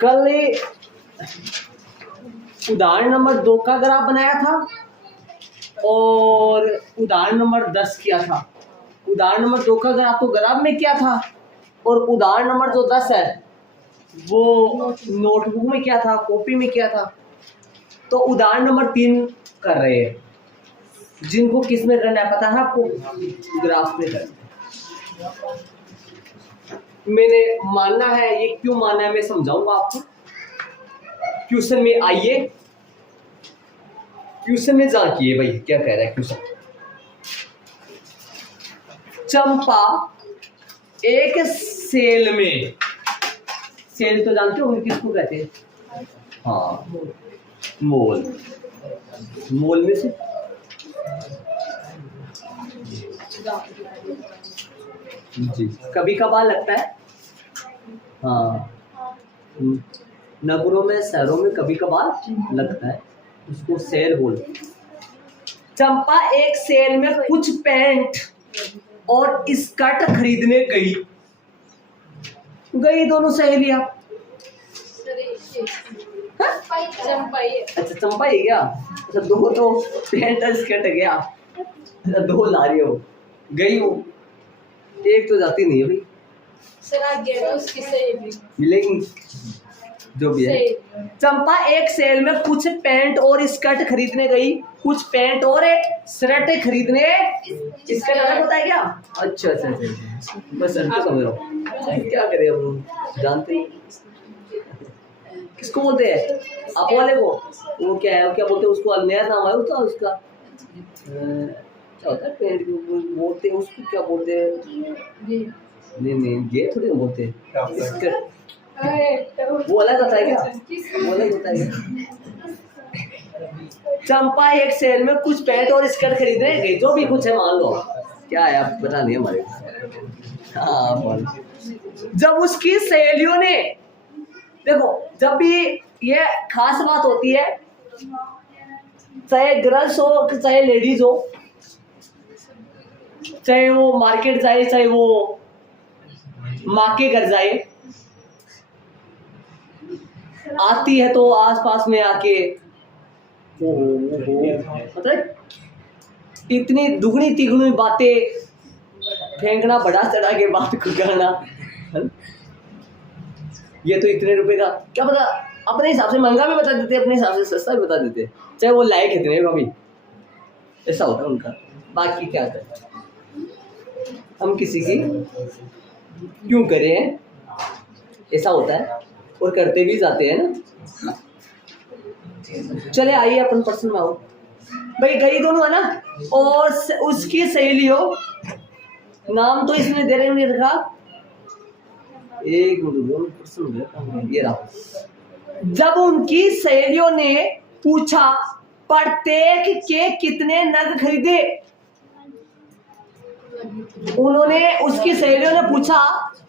कल उदाहरण नंबर 2 का ग्राफ बनाया था और उदाहरण नंबर 10 किया था। उदाहरण नंबर 2 का ग्राफ तो ग्राफ में किया था और उदाहरण नंबर जो 10 है वो नोटबुक में किया था, कॉपी में किया था। तो उदाहरण नंबर 3 कर रहे हैं। जिनको किस में करना है पता है आपको? ग्राफ में करना है। मैंने मानना है, ये क्यों मानना है मैं समझाऊंगा आपको। क्वेश्चन में आइए, क्वेश्चन में झांकिए भाई क्या कह रहा है क्वेश्चन। चंपा एक सेल में, सेल तो जानते हो किसको कहते हैं? हाँ, मोल। मोल में से जी कभी कभार लगता है। हाँ, नगरों में शहरों में कभी कभार लगता है, उसको सेल बोलते हैं। चंपा एक सेल में कुछ पैंट और स्कर्ट खरीदने गई। दोनों सहेलियां। अच्छा चंपा ही क्या? अच्छा दो तो पैंट और स्कर्ट गया, अच्छा 2 ला रही हो, गई हो, एक तो जाती नहीं है भाई। मिलेगी जो भी है। चंपा एक सेल में कुछ पैंट और स्कर्ट खरीदने गई। कुछ पैंट और शर्ट खरीदने, स्कर्ट अलग होता है क्या? अच्छा अच्छा अच्छा, बस समझ रहा हूँ। क्या करें हम लोग, जानते हैं किसको बोलते हैं? आप वाले को वो क्या है, क्या बोलते हैं उसको? नया नाम है उसका क्या होता है पैंट बोलते हैं उसको, क्या बोलते हैं? नहीं ये थोड़ी बोलते हैं, स्कर्ट वो अलग होता है क्या? वो अलग होता है क्या? चंपा एक सेल में कुछ पैंट और स्कर्ट खरीदने गई, जो भी कुछ है मान लो, क्या है आप पता नहीं हमारे। हाँ, जब उसकी सहेलियों ने, देखो जब भी ये खास बात होती है, चाहे गर्ल्स हो चाहे लेडीज हो, चाहे वो मार्केट जाए चाहे वो माँ के घर जाए, आती है तो आसपास में आके मतलब इतनी दुगनी तिगुनी बातें फेंकना, बड़ा चढ़ा के बात को करना। ये तो इतने रुपए का, क्या पता अपने हिसाब से महंगा भी बता देते, अपने हिसाब से सस्ता भी बता देते, चाहे वो लायक इतने का भी, ऐसा होता है उनका। बाकी क्या करते हम किसी की क्यों करें, ऐसा होता है और करते भी जाते हैं ना। चले आइए अपन पर्सन में आओ भाई। गई दोनों है ना, और उसकी सहेलियों, नाम तो इसमें दे रहे नहीं रखा, एक मिनट ये रहा। जब उनकी सहेलियों ने पूछा प्रत्येक के कितने नग खरीदे, उन्होंने, उसकी सहेलियों ने पूछा,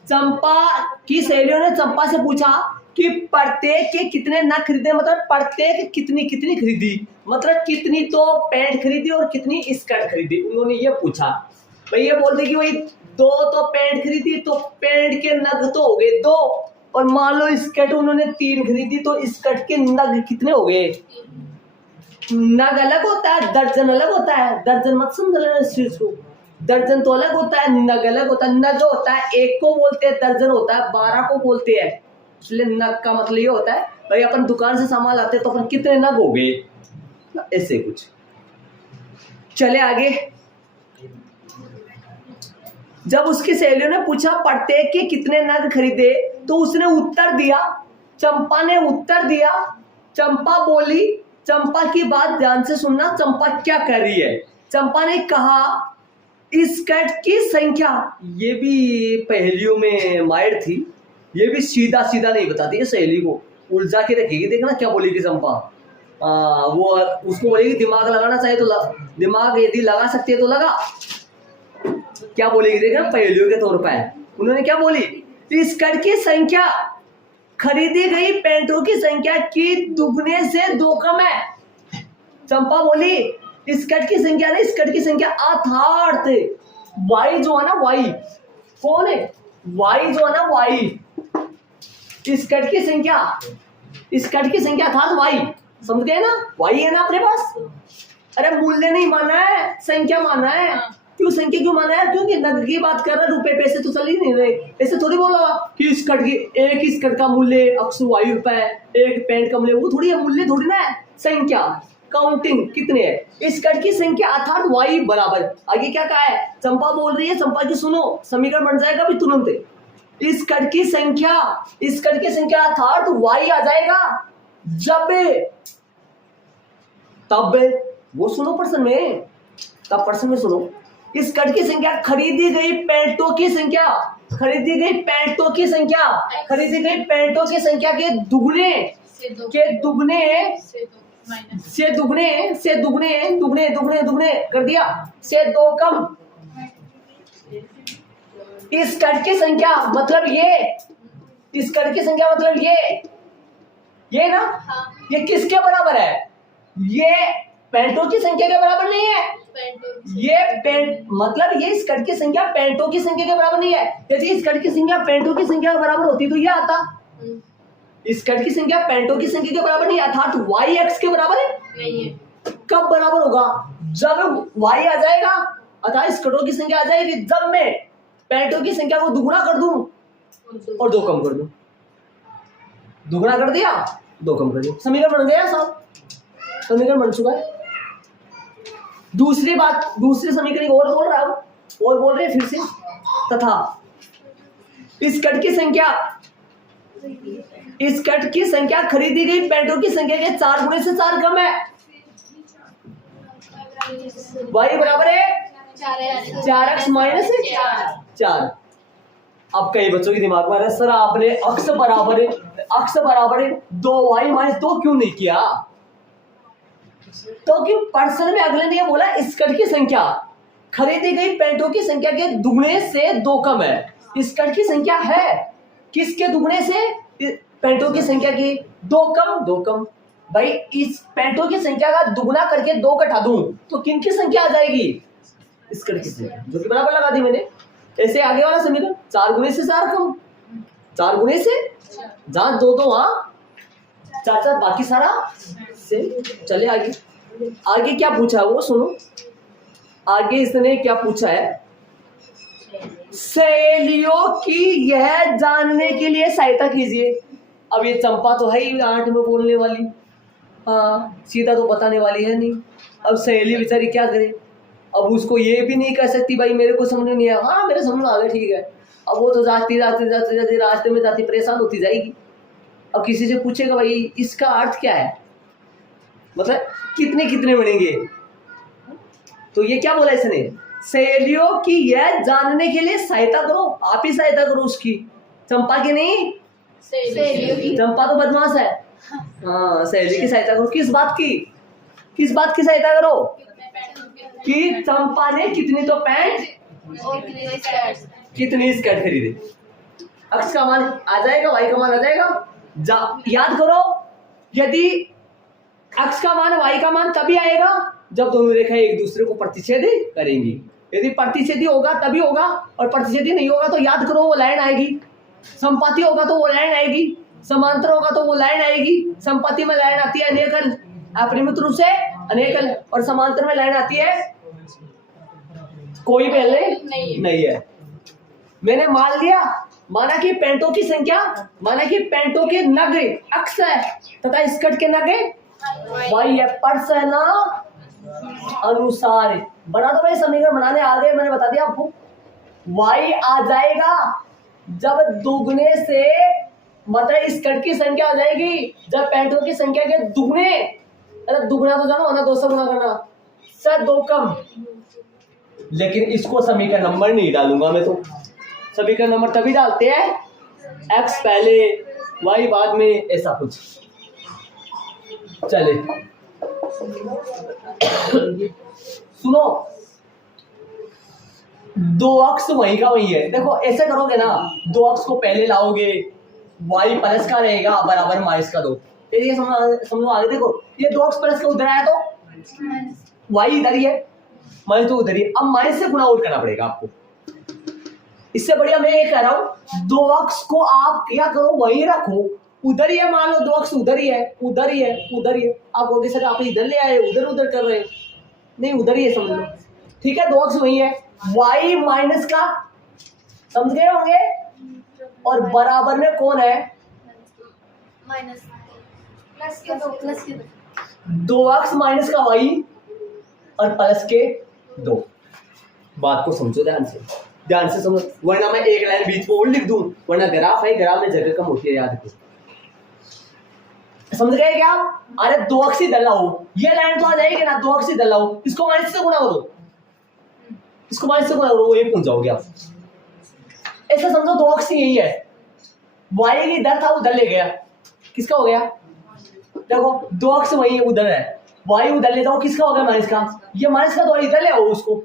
चंपा की सहेलियों ने चंपा से पूछा कि प्रत्येक के कितने नग खरीदे, मतलब प्रत्येक कितनी कितनी खरीदी, मतलब कितनी तो पैंट खरीदी और कितनी स्कर्ट खरीदी, उन्होंने ये पूछा। भाई ये बोलते कि भाई 2 तो पैंट खरीदी, तो पैंट के नग तो हो गए 2, और मान लो स्कर्ट उन्होंने 3 खरीदी, तो स्कर्ट के नग कितने हो गए? नग अलग होता है, दर्जन अलग होता है। दर्जन मत समझ लेना इस चीज को, दर्जन तो अलग होता है, नग अलग होता है। नग होता है 1 को बोलते हैं, दर्जन होता है 12 को बोलते हैं। इसलिए नग का मतलब ये होता है भाई अपन दुकान से सामान लाते तो अपन कितने नग हो गए, ऐसे कुछ। चले आगे। जब उसकी सहेलियों ने पूछा प्रत्येक के कितने नग खरीदे, तो उसने उत्तर दिया, चंपा ने उत्तर दिया। चंपा बोली, चंपा की बात ध्यान से सुनना, चंपा क्या कर रही है। चंपा ने कहा स्कर्ट की संख्या, ये भी पहेलियों में माहिर थी, ये भी सीधा सीधा नहीं बताती है, सहेली को उलझा के रखेगी। देखना क्या बोलेगी चंपा। वो उसको बोलेगी दिमाग लगाना चाहिए तो दिमाग यदि लगा सकती है तो लगा। क्या बोलेगी देखना पहेलियों के तौर पर। उन्होंने क्या बोली, स्कर्ट की संख्या, खरीदी गई पैंटों की संख्या की दुगने से 2 कम है। चंपा बोली स्कर्ट की संख्या नहीं, स्कर्ट की संख्या अर्थात वाई जो है ना, वाई कौन है, वाई जो है ना, वाई इस कट की संख्या अर्थात वाई, समझ गए ना, वाई है ना अपने पास। अरे मूल्य नहीं माना है, संख्या माना है। क्यों संख्या क्यों माना है? क्योंकि नगद की बात कर रहा है, रुपए पैसे तो चल ही नहीं रहे। ऐसे थोड़ी बोला कि इस कट का मूल्य 100 रुपए, एक पैंट का मूल्य, वो थोड़ी है, मूल्य थोड़ी ना है, संख्या, काउंटिंग कितने है, इस कट की संख्या अर्थात वाई बराबर। आगे क्या कहा है, चंपा बोल रही है, चंपा की सुनो, समीकरण बन जाएगा अभी तुरंत। इस कट की संख्या अर्थात वाई आ जाएगा जब, तब, वो सुनो प्रश्न में, तब प्रश्न में सुनो, इस कट की संख्या खरीदी गई पैंटों की संख्या के दुगने कर दिया, से 2 कम। इस कट की संख्या मतलब ये ना, ये किसके बराबर है? ये पैंटों की संख्या के बराबर नहीं है। ये इस कट की संख्या पैंटों की संख्या के बराबर नहीं है। यदि इस कट की संख्या पैंटों की संख्या के बराबर होती तो ये आता। इस कट की संख्या पैंटों की संख्या के बराबर नहीं, अर्थात y x के बराबर है नहीं है। कब बराबर होगा? जब y आ जाएगा, अर्थात इस कटों की संख्या आ जाएगी जब मैं पैंटों की संख्या को दुगुना कर दूं और 2 कम कर दूं। दुगुना कर दिया, 2 कम कर दिया, समीकरण बन गया साहब, समीकरण बन चुका है। दूसरी समीकरण और बोल रहे फिर से, तथा इस कट की संख्या खरीदी गई पैंटों की संख्या के 4 गुने से 4 कम है। y बराबर है 4x माइनस 4। अब कई बच्चों के दिमाग में आ रहा है, सर आपने अक्स बराबर है 2y माइनस 2 क्यों नहीं किया? तो कि प्रश्न में अगले ने बोला इस कट की संख्या खरीदी गई पैंटों की संख्या के दुगने से 2 कम है। इस कट की संख्या है किसके दुगने से? पैंटों की संख्या की 2 कम। भाई इस पैंटों की संख्या का दुगना करके 2 घटा दूं तो किन की संख्या आ जाएगी? इस कट की संख्या, जो कि बराबर लगा दी मैंने। ऐसे आगे वाला समीकरण 4 गुने से 4 कम, 4 गुने से जहां 2 वहां 4, बाकी सारा से। चले आगे क्या पूछा वो सुनो। आगे इसने क्या पूछा है, सहेलियों की यह जानने के लिए सहायता कीजिए। अब ये चंपा तो है ही 8 में बोलने वाली, हाँ सीधा तो बताने वाली है नहीं। अब सहेली बेचारी क्या करे? अब उसको ये भी नहीं कह सकती भाई मेरे को समझ नहीं आया, हाँ मेरे समझ आ गया ठीक है। अब वो तो जाती रास्ते में जाती परेशान होती जाएगी। अब किसी से पूछेगा भाई इसका अर्थ क्या है, मतलब कितने बनेंगे, तो ये क्या बोला इसने, सहेलियों की यह जानने के लिए सहायता करो। आप ही सहायता करो उसकी, चंपा की नहीं, सहेलियों की। चंपा तो बदमाश है, हाँ सहेली की सहायता करो। किस बात की सहायता करो? कि चंपा ने कितनी तो पैंट और कितनी स्कर्ट खरीदे। x का मान आ जाएगा, y का मान आ जाएगा। याद करो, यदि x का मान y का मान तभी आएगा जब दोनों रेखाएं एक दूसरे को प्रतिच्छेदी करेंगी। यदि प्रतिच्छेदी होगा तभी होगा, और प्रतिच्छेदी नहीं होगा तो याद करो वो लाइन आएगी। संपाती होगा तो वो लाइन आएगी, समांतर होगा तो वो लाइन आएगी। संपाती में लाइन आती है अनेकल, अपरिमित रूप से अनेकल, और समांतर में लाइन आती है कोई पहले नहीं है। मैंने मान लिया, माना कि पैंटों की संख्या, माना कि पैंटों के नग x है तथा स्कर्ट के नग y है। प्रश्न अनुसार बना दो भाई, समीकरण बनाने आ गए, मैंने बता दिया आपको। y आ जाएगा जब दुगने से, मतलब स्कर्ट की संख्या आ जाएगी जब पैंटों की संख्या के दुगने, अरे दुगना तो जानो ना, 2 से गुना करना, सर 2 कम। लेकिन इसको समीकरण नंबर नहीं डालूंगा मैं, तो समीकरण नंबर तभी डालते हैं x पहले y बाद में, ऐसा कुछ। चले सुनो, 2 अक्ष वहीं का वहीं है। देखो ऐसे करोगे ना, 2 अक्ष को पहले लाओगे, y प्लस का रहेगा बराबर माइनस का 2। ये समझो आगे। देखो ये 2 अक्ष प्लस का उधर आया तो y इधर ही है, माइनस तो उधर ही। अब माइनस से गुणा और करना पड़ेगा आपको। इससे बढ़िया मैं ये कह रहा हूं, दो अक्ष को आप क्या करो, वही रखो, उधर ही है, मान लो दो अक्ष उधर ही है, उधर ही है, उधर ही है। आप बोलोगे सर आप इधर ले आए, उधर उधर कर रहे हैं, नहीं उधर ही है, समझ लो। ठीक है, दो अक्ष वही है, y माइनस का, समझ गए होंगे, और बराबर में कौन है, माइनस प्लस के दो, प्लस के दो अक्ष माइनस का y और प्लस के दो। बात को समझो ध्यान से, ध्यान से समझो, वरना मैं एक लाइन बीच में और लिख दूं, वरना ग्राफ है, ग्राफ में जगह कम होती है, याद रखो। समझ गए क्या? अरे दो अक्ष इधर लाओ, ये लाइन तो आ जाएगी ना, दो अक्ष इधर लाओ, इसको माइनस से गुणा करो, इसको माइनस से गुणा करो, वही पहुंच जाओगे आप। ऐसा समझो दो अक्ष यही है, y इधर था उधर ले गया, किसका हो गया, देखो दो अक्ष वही उधर है, y उधर ले जाओ, किसका हो गया, माइनस का, ये माइनस का, तो इधर ले आओ, उसको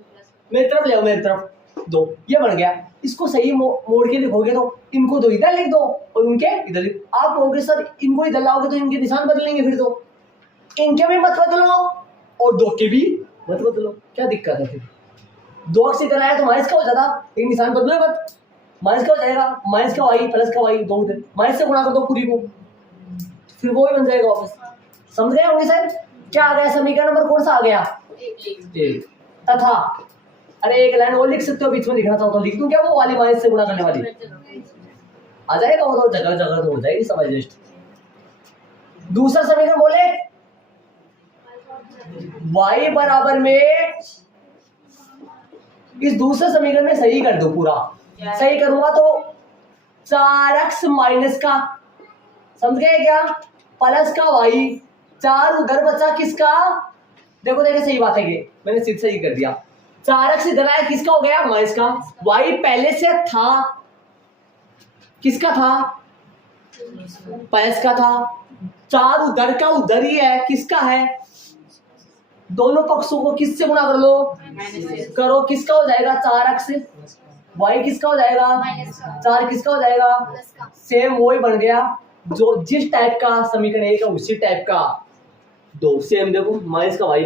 मेरी तरफ ले आओ, मेरी तरफ दो, ये बन गया। इसको सही मोड़ के लिखोगे तो इनको दो इधर लिख दो और उनके इधर लिख, आप कहोगे सर इनको इधर लाओगे तो इनके निशान बदलेंगे, फिर तो इनके भी मत बदलो और दो के भी मत बदलो, क्या दिक्कत है? फिर दो अक्ष इधर आया तो माइनस का हो जाता, एक निशान बदलो मत, माइनस का हो जाएगा, माइनस का वाई प्लस का वाई, दो उधर माइनस से गुणा कर दो पूरी को, फिर वो ही बन जाएगा वापस। समझ गए होंगे सर? क्या आ गया समीकरण नंबर, कौन सा आ गया, एक। तथा अरे एक लाइन और लिख सकते हो, बीच में लिखना था तो लिख दूं क्या, वो वाली माइनस से गुणा करने वाली आ जाएगा, वो तो जगह जगह तो हो जाएगी, समझ जस्ट। दूसरा समीकरण बोले, y बराबर में, इस दूसरे समीकरण में सही कर दो पूरा, सही करूंगा तो 4x माइनस का, समझ गए क्या, प्लस का y, 4 उधर बचा किसका, देखो देखो सही बात है, ये मैंने सिर्फ सही कर दिया, 4x इधर आया, किसका हो गया, माइनस का, y पहले से था, किसका था, प्लस का था, 4 उधर का उधर ही है, किसका है, दोनों पक्षों को किससे गुणा कर लो, करो, किसका हो जाएगा, 4x, y किसका हो जाएगा, 4 किसका हो जाएगा, सेम वही बन गया, जो जिस टाइप का समीकरण एक है उसी टाइप का दो, सेम देखो, माइनस का y,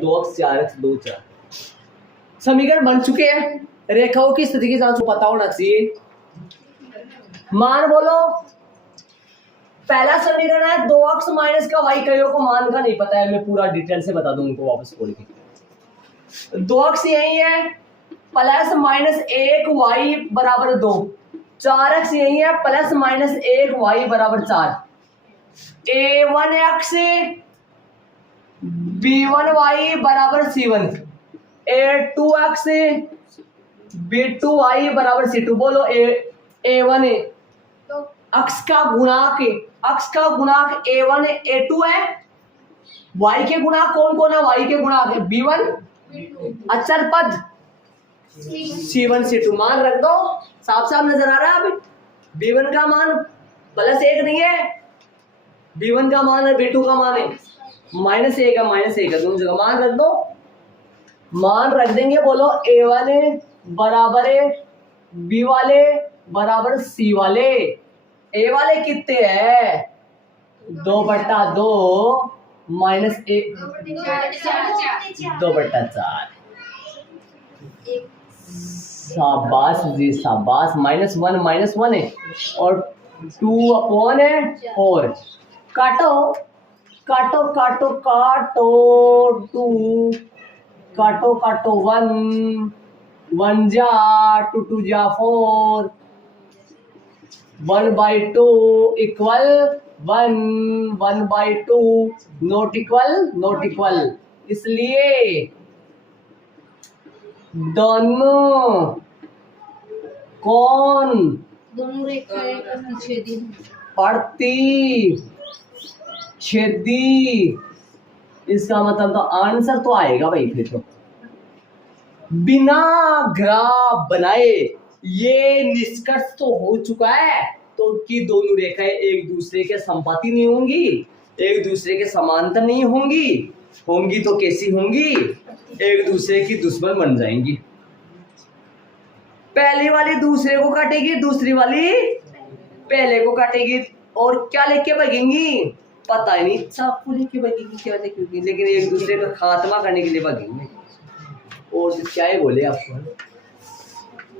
दो अक्ष 4x 2 4 समीकरण बन चुके हैं। रेखाओं की स्थिति के साथ पता होना चाहिए। मान बोलो, पहला समीकरण है दो अक्ष माइनस का y, कईयों को मान का नहीं पता है, मैं पूरा डिटेल से बता दूं उनको वापस खोल के। दो अक्ष यही है, प्लस माइनस 1 y बराबर 2, 4x यही है, प्लस माइनस 1 y बराबर 4, a1x b1y बराबर c1, a2x b2y बराबर c2। बोलो a1 अक्ष का गुणांक, अक्ष का गुणांक a1 a2 है, y के गुणांक कौन कौन है, y के गुणांक है b1, अचर पद c1 c2, मान रख दो, साफ साफ नजर आ रहा है। अभी b1 का मान प्लस 1 नहीं है, b1 का मान है, b2 का मान है माइनस 1 है, माइनस 1 है, दोनों जगह मान रख दो, मान रख देंगे। बोलो a1 बराबर है b वाले बराबर c वाले, a वाले कितने हैं, 2/2 माइनस 1 2/4, शाबाश जी शाबाश, -1 है और 2 है 4, काटो काटो काटो काटो, 2 काटो काटो, 1 जा 2 जा 4, 1/2 इक्वल 1/2 नॉट इक्वल, इसलिए दोनों कौन दोनों रेखाएं प्रतिच्छेदी छेदी, इसका मतलब तो आंसर तो आएगा भाई। फिर तो बिना ग्राफ बनाए ये निष्कर्ष तो हो चुका है तो कि दोनों रेखाएं एक दूसरे के संपाती नहीं होंगी, एक दूसरे के समांतर नहीं होंगी तो कैसी होंगी, एक दूसरे की दुश्मन बन जाएंगी। पहली वाली दूसरे को काटेगी, दूसरी वाली पहले को काटेगी, और क्या लेके भागेंगी पता ही नहीं, चाकू लेके भागेंगी क्या क्योंकि, लेकिन एक दूसरे का खात्मा करने के लिए भागेंगे। और क्या ही बोले आपको।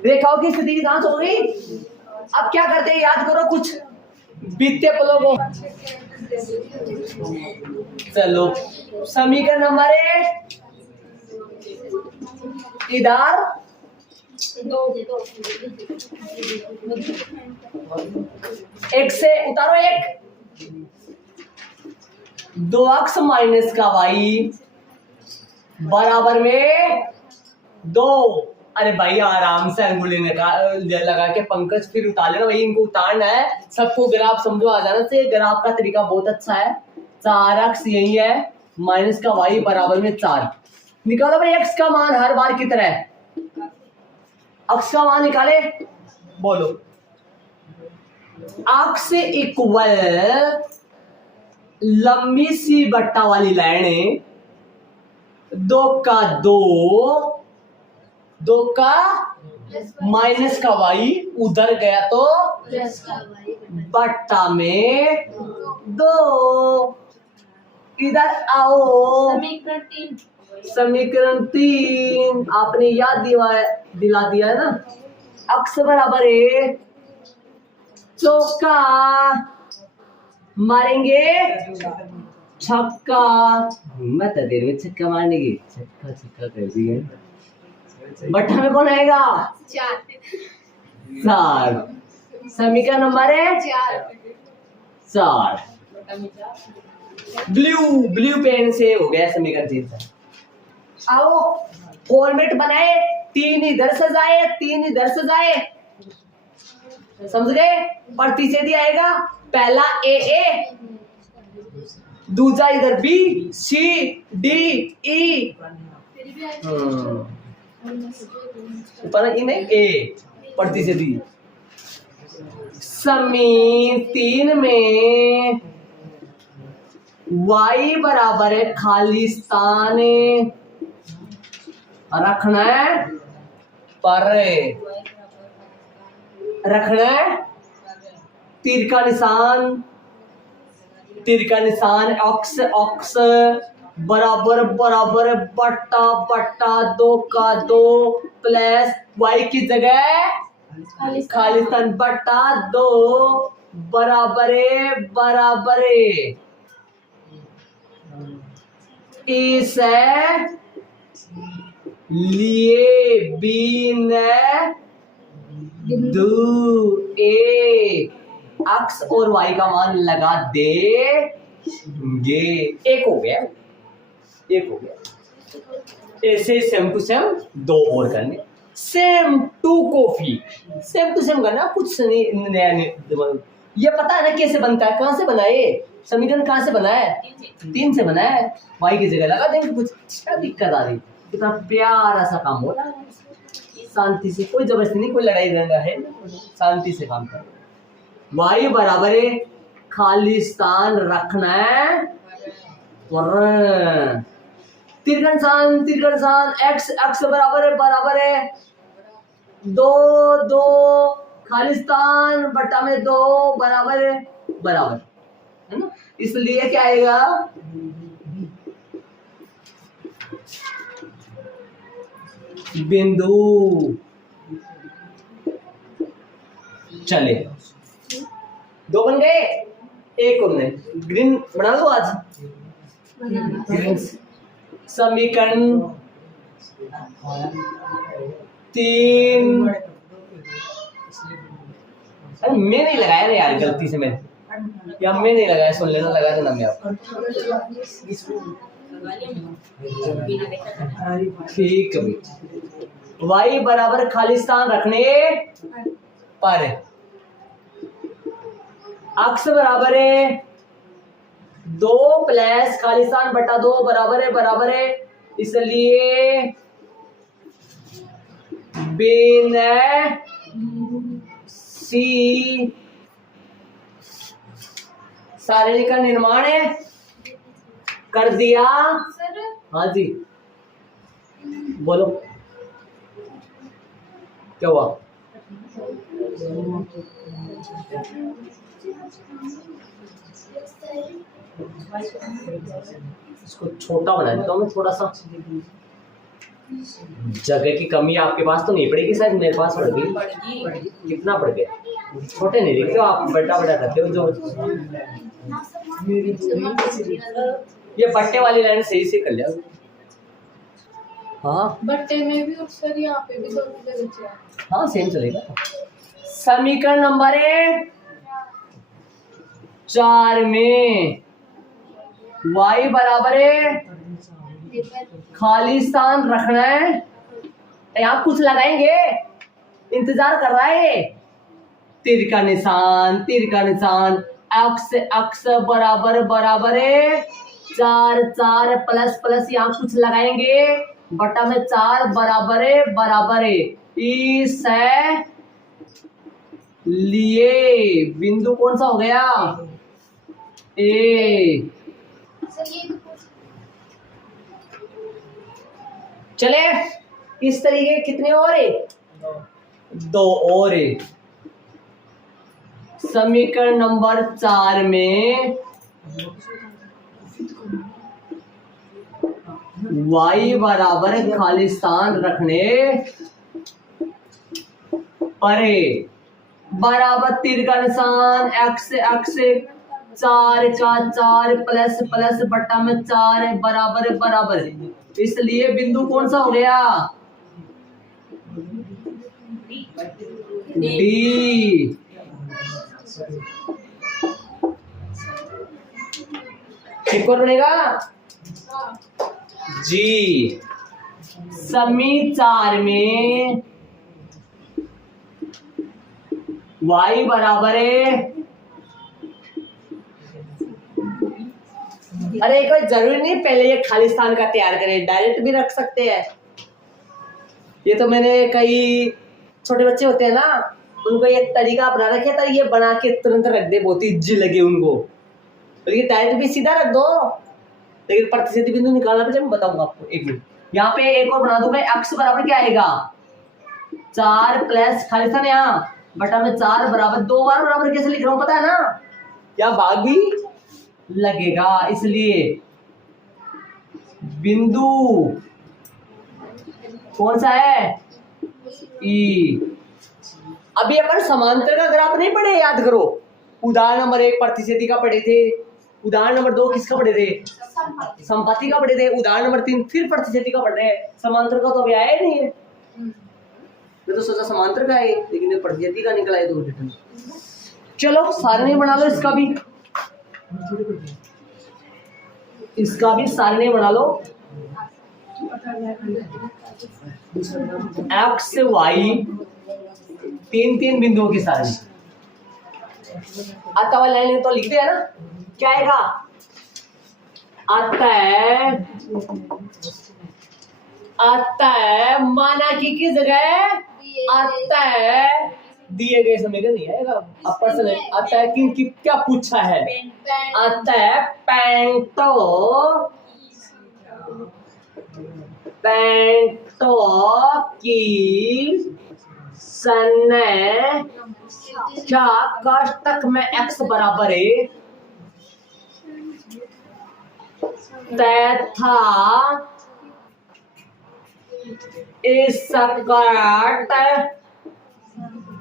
रेखाओं की स्थिति की जांच हो गई। अब क्या करते हैं, याद करो कुछ बीतते पलों को। चलो समीकरण नंबर 1 इधर 1 से उतारो 1, 2 अक्स माइनस का y बराबर में 2। अरे भाई आराम से अंगुली लगा के पंकज फिर उतार लेना भाई, इनको उतारना है सबको। ग्राफ समझो आ जाना से, ग्राफ का तरीका बहुत अच्छा है। 4 अक्स यही है, माइनस का y बराबर में 4। निकालो भाई x का मान हर बार की तरह, अक्स का मान निकाले। बोलो अक्स इक्वल लंबी सी बट्टा वाली लाइन 2 का 2, 2 का माइनस का y उधर गया तो बट्टा में 2। इधर आओ समीकरण 3 आपने याद दिला दिया है ना। अक्स बराबर है चौका, मारेंगे छक्का। मत देर में छक्का मारने की, छक्का छक्का कर दिया। बट्टा में कौन आएगा 4। समीकरण नंबर है 4। ब्लू पेन से हो गया समीकरण 3। आओ फॉर्मेट बनाए, 3 इधर से जाए 3 इधर से जाए, समझ गए। प्रतिच्छेदी आएगा, पहला ए, दूसरा इधर बी सी डी ई, ऊपर इन्हें ए प्रतिच्छेदी। समी 3 में y बराबर है खाली स्थान रखना है, पर रखना है तीर का निशान ऑक्स बराबर बराबर बट्टा बट्टा 2 का 2 प्लस y की जगह खाली स्थान बट्टा 2 बराबर इस लिए बिंदु ए अक्स और y का मान लगा देंगे। एक हो गया। ऐसे सेम टू सेम 2 और करने, same to coffee, same to same करना, कुछ नया नहीं। ये पता है ना कैसे बनता है, कहां से बना है समीकरण, कहां से बना है 3 से बना है। y की जगह लगा देंगे, कुछ क्या दिक्कत आ रही। कितना प्यारा सा काम हो रहा है, शांति से, कोई जबरदस्ती नहीं, कोई लड़ाई झगड़ा है, शांति से काम कर। y बराबर है खाली स्थान रखना है, और तिरकन x बराबर है 2 खाली स्थान बट्टा में 2 बराबर है ना। इसलिए क्या आएगा बिंदु। चले 2 बन गए, एक हमने ग्रीन बना लो आज। ग्रीन समीकरण 3 अरे मैं नहीं लगाया ना यार, गलती से मैं नहीं लगाया, सुन लेना, लगा देना मैं आपको। ठीक है, y बराबर खाली स्थान रखने पर अक्स बराबर है 2 प्लस खाली स्थान बटा 2 बराबर है। इसलिए बिंदु सी सारणी का निर्माण कर दिया। हाँ जी बोलो क्या हुआ। इसको छोटा बना देता हूँ मैं थोड़ा सा। जगह की कमी आपके पास तो नहीं पड़ेगी, शायद मेरे पास पड़ गई। कितना पड़ गया? छोटे नहीं लिखते हो आप, बड़ा बड़ा करते हो जो। ये बट्टे वाली लाइन सही से कर लिया। हाँ बट्टे में भी और सर यहाँ पे भी दोनों जगह से है। हाँ सेम चलेगा। समीकरण नंबर 4 में y बराबर है, खाली स्थान रखना है। यहाँ कुछ लगाएंगे, इंतजार कर रहा है। तीर का निशान, तीर का निशान, अक्स अक्स बराबर बराबर है 4 4 प्लस प्लस, यहाँ कुछ लगाएंगे, बटा में 4 बराबर है। इस लिए बिंदु कौन सा हो गया? ए। सर ये चले इस तरीके कितने और है? 2 और है। समीकरण नंबर 4 में y बराबर है खाली स्थान रखने परे बराबर तीर का निशान, x x 4 का 4 प्लस प्लस बट्टा में 4 है बराबर। इसलिए बिंदु कौन सा हो गया? डी। ठीक और बनेगा जी। समी 4 में y बराबर है, अरे कोई जरूरी नहीं पहले ये खाली स्थान का तैयार करें, डायरेक्ट भी रख सकते हैं। ये तो मैंने कई छोटे बच्चे होते हैं ना, उनको एक तरीका अपना रखे था, ये बना के तुरंत रख दे, बहुत ही इज्जी लगे उनको। तो ये डायरेक्ट भी सीधा रख दो, लेकिन प्रतिशत बिंदु निकालना पड़ेगा, मैं बताऊंगा आपको। एक मिनट, यहाँ पे एक और बना दूं मैं। अक्स बराबर क्या आएगा? 4 प्लस खाली स्थान यहाँ बटा में 4 बराबर, 2 बार बराबर कैसे लिख रहा हूँ पता है ना? यहाँ भाग भी लगेगा, इसलिए बिंदु कौन सा है? ई। अभी अपन समांतर का ग्राफ नहीं पढ़े, याद करो। उदाहरण नंबर 1 प्रतिशेधी का पढ़े थे, उदाहरण नंबर 2 किसका पढ़े थे? संपत्ति का पढ़े थे, उदाहरण नंबर 3 फिर प्रतिशेधी का पढ़ रहे हैं। समांतर का तो अभी आया ही नहीं है। मैं तो सोचा समांतर का है, लेकिन प्रतिशेधी का निकला है। तो चलो सारणी बना लो, इसका भी सारणी बना लो। एक्स वाई 3 बिंदुओं की सारणी। आता वाला लाइन तो लिख दिया ना, क्या आएगा? आता है माना की जगह आता है दिए गए समीकरण नहीं आएगा। अपर से आता है कि क्या पूछा है? आता है पेंटो की संख्या काष्ठक में x बराबर है तथा इस सकट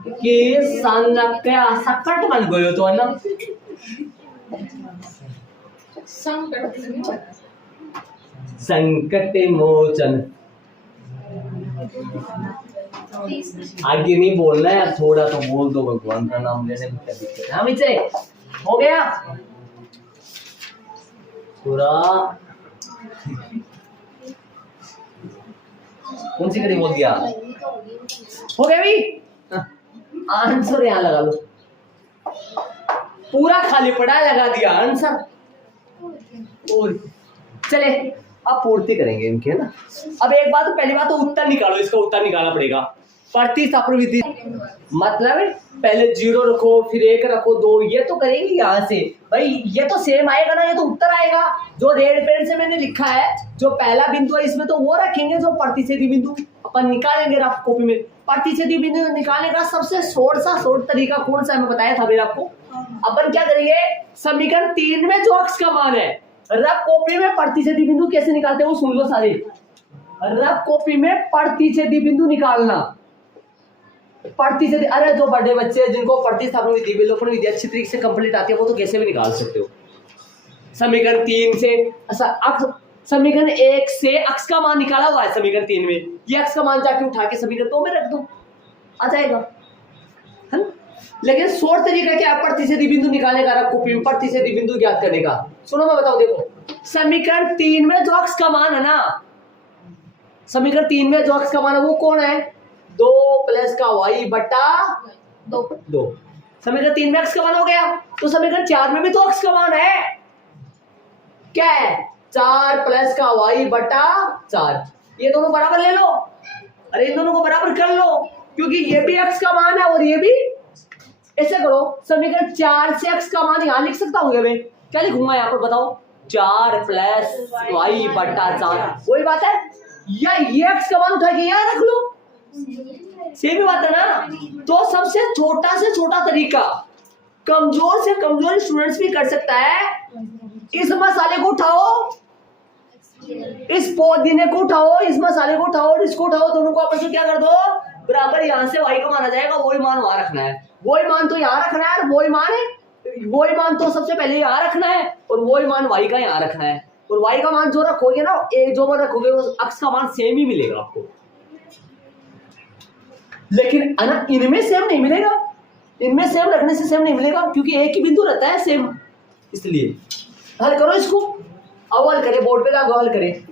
की संख्या, सकट बन गयो तो है ना, संकट मोचन। आगे नहीं बोलना है, थोड़ा तो बोल दो, भगवान का नाम लेने में क्या दिक्कत है? हम इसे हो गया पूरा। कौन सी कड़ी बोल दिया? हो गया भी। आंसर यहाँ लगा लो, पूरा खाली पड़ा है, लगा दिया आंसर। और चले अब पूर्ति करेंगे इनके, है ना। अब एक बात, पहली बात तो उत्तर निकालो, इसका उत्तर निकालना पड़ेगा। प्रतिस्थापन विधि मतलब पहले 0 रखो, फिर 1 रखो, 2, ये तो करेंगे यहाँ से भाई। ये तो सेम आएगा ना, ये तो उत्तर आएगा। जो रेड पेन से मैंने लिखा है, जो पहला बिंदु है इसमें तो वो रखेंगे, जो प्रतिच्छेदी बिंदु अपन निकालेंगे रफ कॉपी में। प्रतिच्छेदी बिंदु निकालने का सबसे शॉर्ट तरीका कौन सा है मैं बताया था मेरे आपको। अपन क्या करेंगे, समीकरण 3 में जो अक्स का मान है, रफ कॉपी में प्रतिच्छेदी बिंदु कैसे निकालते हैं वो सुन लो सारे। रफ कॉपी में प्रतिच्छेदी बिंदु निकालना। प्रतिच्छेदी, अरे जो बड़े बच्चे जिनको प्रतिस्थापन विधि विलोपन विधि अच्छी तरीके से कंप्लीट आती है वो तो कैसे भी निकाल सकते हो। समीकरण 3 से समीकरण 1 से अक्ष का मान निकाला हुआ है समीकरण 3 में, ये अक्ष का मान जाके उठा के समीकरण 2 में रख दो, आ जाएगा, है ना। लेकिन शॉर्ट तरीका क्या है प्रतिच्छेदी बिंदु निकालने का, रफ कॉपी में प्रतिच्छेदी बिंदु ज्ञात करने का। सुनो मैं बताऊं, देखो समीकरण 3 में जो अक्ष का मान है ना, समीकरण 3 में जो अक्ष का मान है वो कौन है, 2 प्लस का वाई बटा 2। समीकरण 3 में अक्ष का मान हो गया, तो समीकरण 4 में भी तो अक्ष का मान है, क्या है, 4 प्लस का वाई बटा 4। ये दोनों बराबर ले लो, अरे इन दोनों को बराबर कर लो, क्योंकि ये भी अक्ष का मान है और ये भी। ऐसे करो, समीकरण 4 से अक्ष का मान यहां लिख सकता हूँ मैं, क्या लिखूंगा यहाँ पर बताओ, 4 प्लस वाई बटा 4, वही बात है। या ये अक्ष का मान उठा के यहाँ रख लो, सेम बात है ना। तो सबसे छोटा से छोटा तरीका कमजोर से कमजोर स्टूडेंट्स भी कर सकता है, इस मसाले को उठाओ, इस पुदीने को उठाओ, इस मसाले को उठाओ और इसको उठाओ, दोनों को आपस में क्या कर दो बराबर, यहां से वाई का मान आ जाएगा, वही मान वहां रखना है, वही मान तो यहाँ रखना है, और वही मान है, वही मान तो सबसे पहले यहाँ रखना है और वही मान वाई का यहाँ रखना है, और वाई का मान जो रखोगे ना, एक जो मान रखोगे वो अक्ष का मान सेम ही मिलेगा आपको। लेकिन ना इनमें सेम नहीं मिलेगा, इनमें सेम रखने से सेम नहीं मिलेगा, क्योंकि एक ही बिंदु रहता है सेम, इसलिए हल करो इसको। अब हल करें, बोर्ड पे लागू हल करें।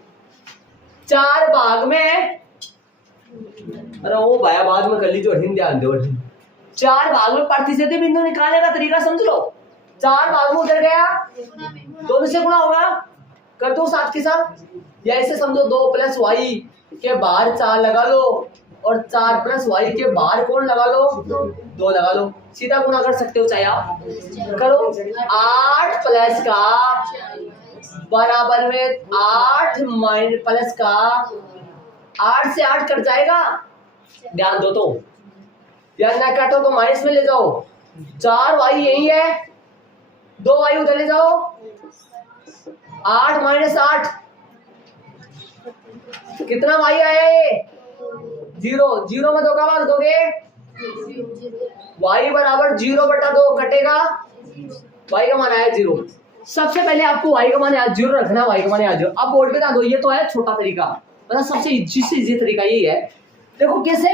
4 भाग में, अरे वो भाया बाद में कर लीजिए, ध्यान दो। 4 भाग में प्रतिच्छेदी बिंदु निकालने का तरीका समझ लो। 4 भाग में उधर गया, दोनों से गुणा होगा, कर दो साथ के साथ, या ऐसे समझो 2 प्लस वाई के बाहर 4 लगा लो और 4 प्लस वाई के बाहर कौन लगा लो, 2 लगा लो, सीधा गुणा कर सकते हो चाहे आप करो। 8 प्लस का बराबर में 8 माइनस प्लस का 8 से 8 कट जाएगा, ध्यान दो तो, या ना काटो तो माइनस में ले जाओ, 4 वाई यही है, 2 वाई उधर ले जाओ, 8 माइनस 8 कितना वाई आया ये 0, 0 में 2 का मान दोगे, वाई बराबर 0 बटा 2 कटेगा, वाई का मान आया 0। सबसे पहले आपको वाई का मान याद 0 रखना, वाई का मान याद 0। अब बोर्ड पे डाल दो, ये तो है छोटा तरीका, मतलब सबसे इजी तरीका यही है। देखो कैसे,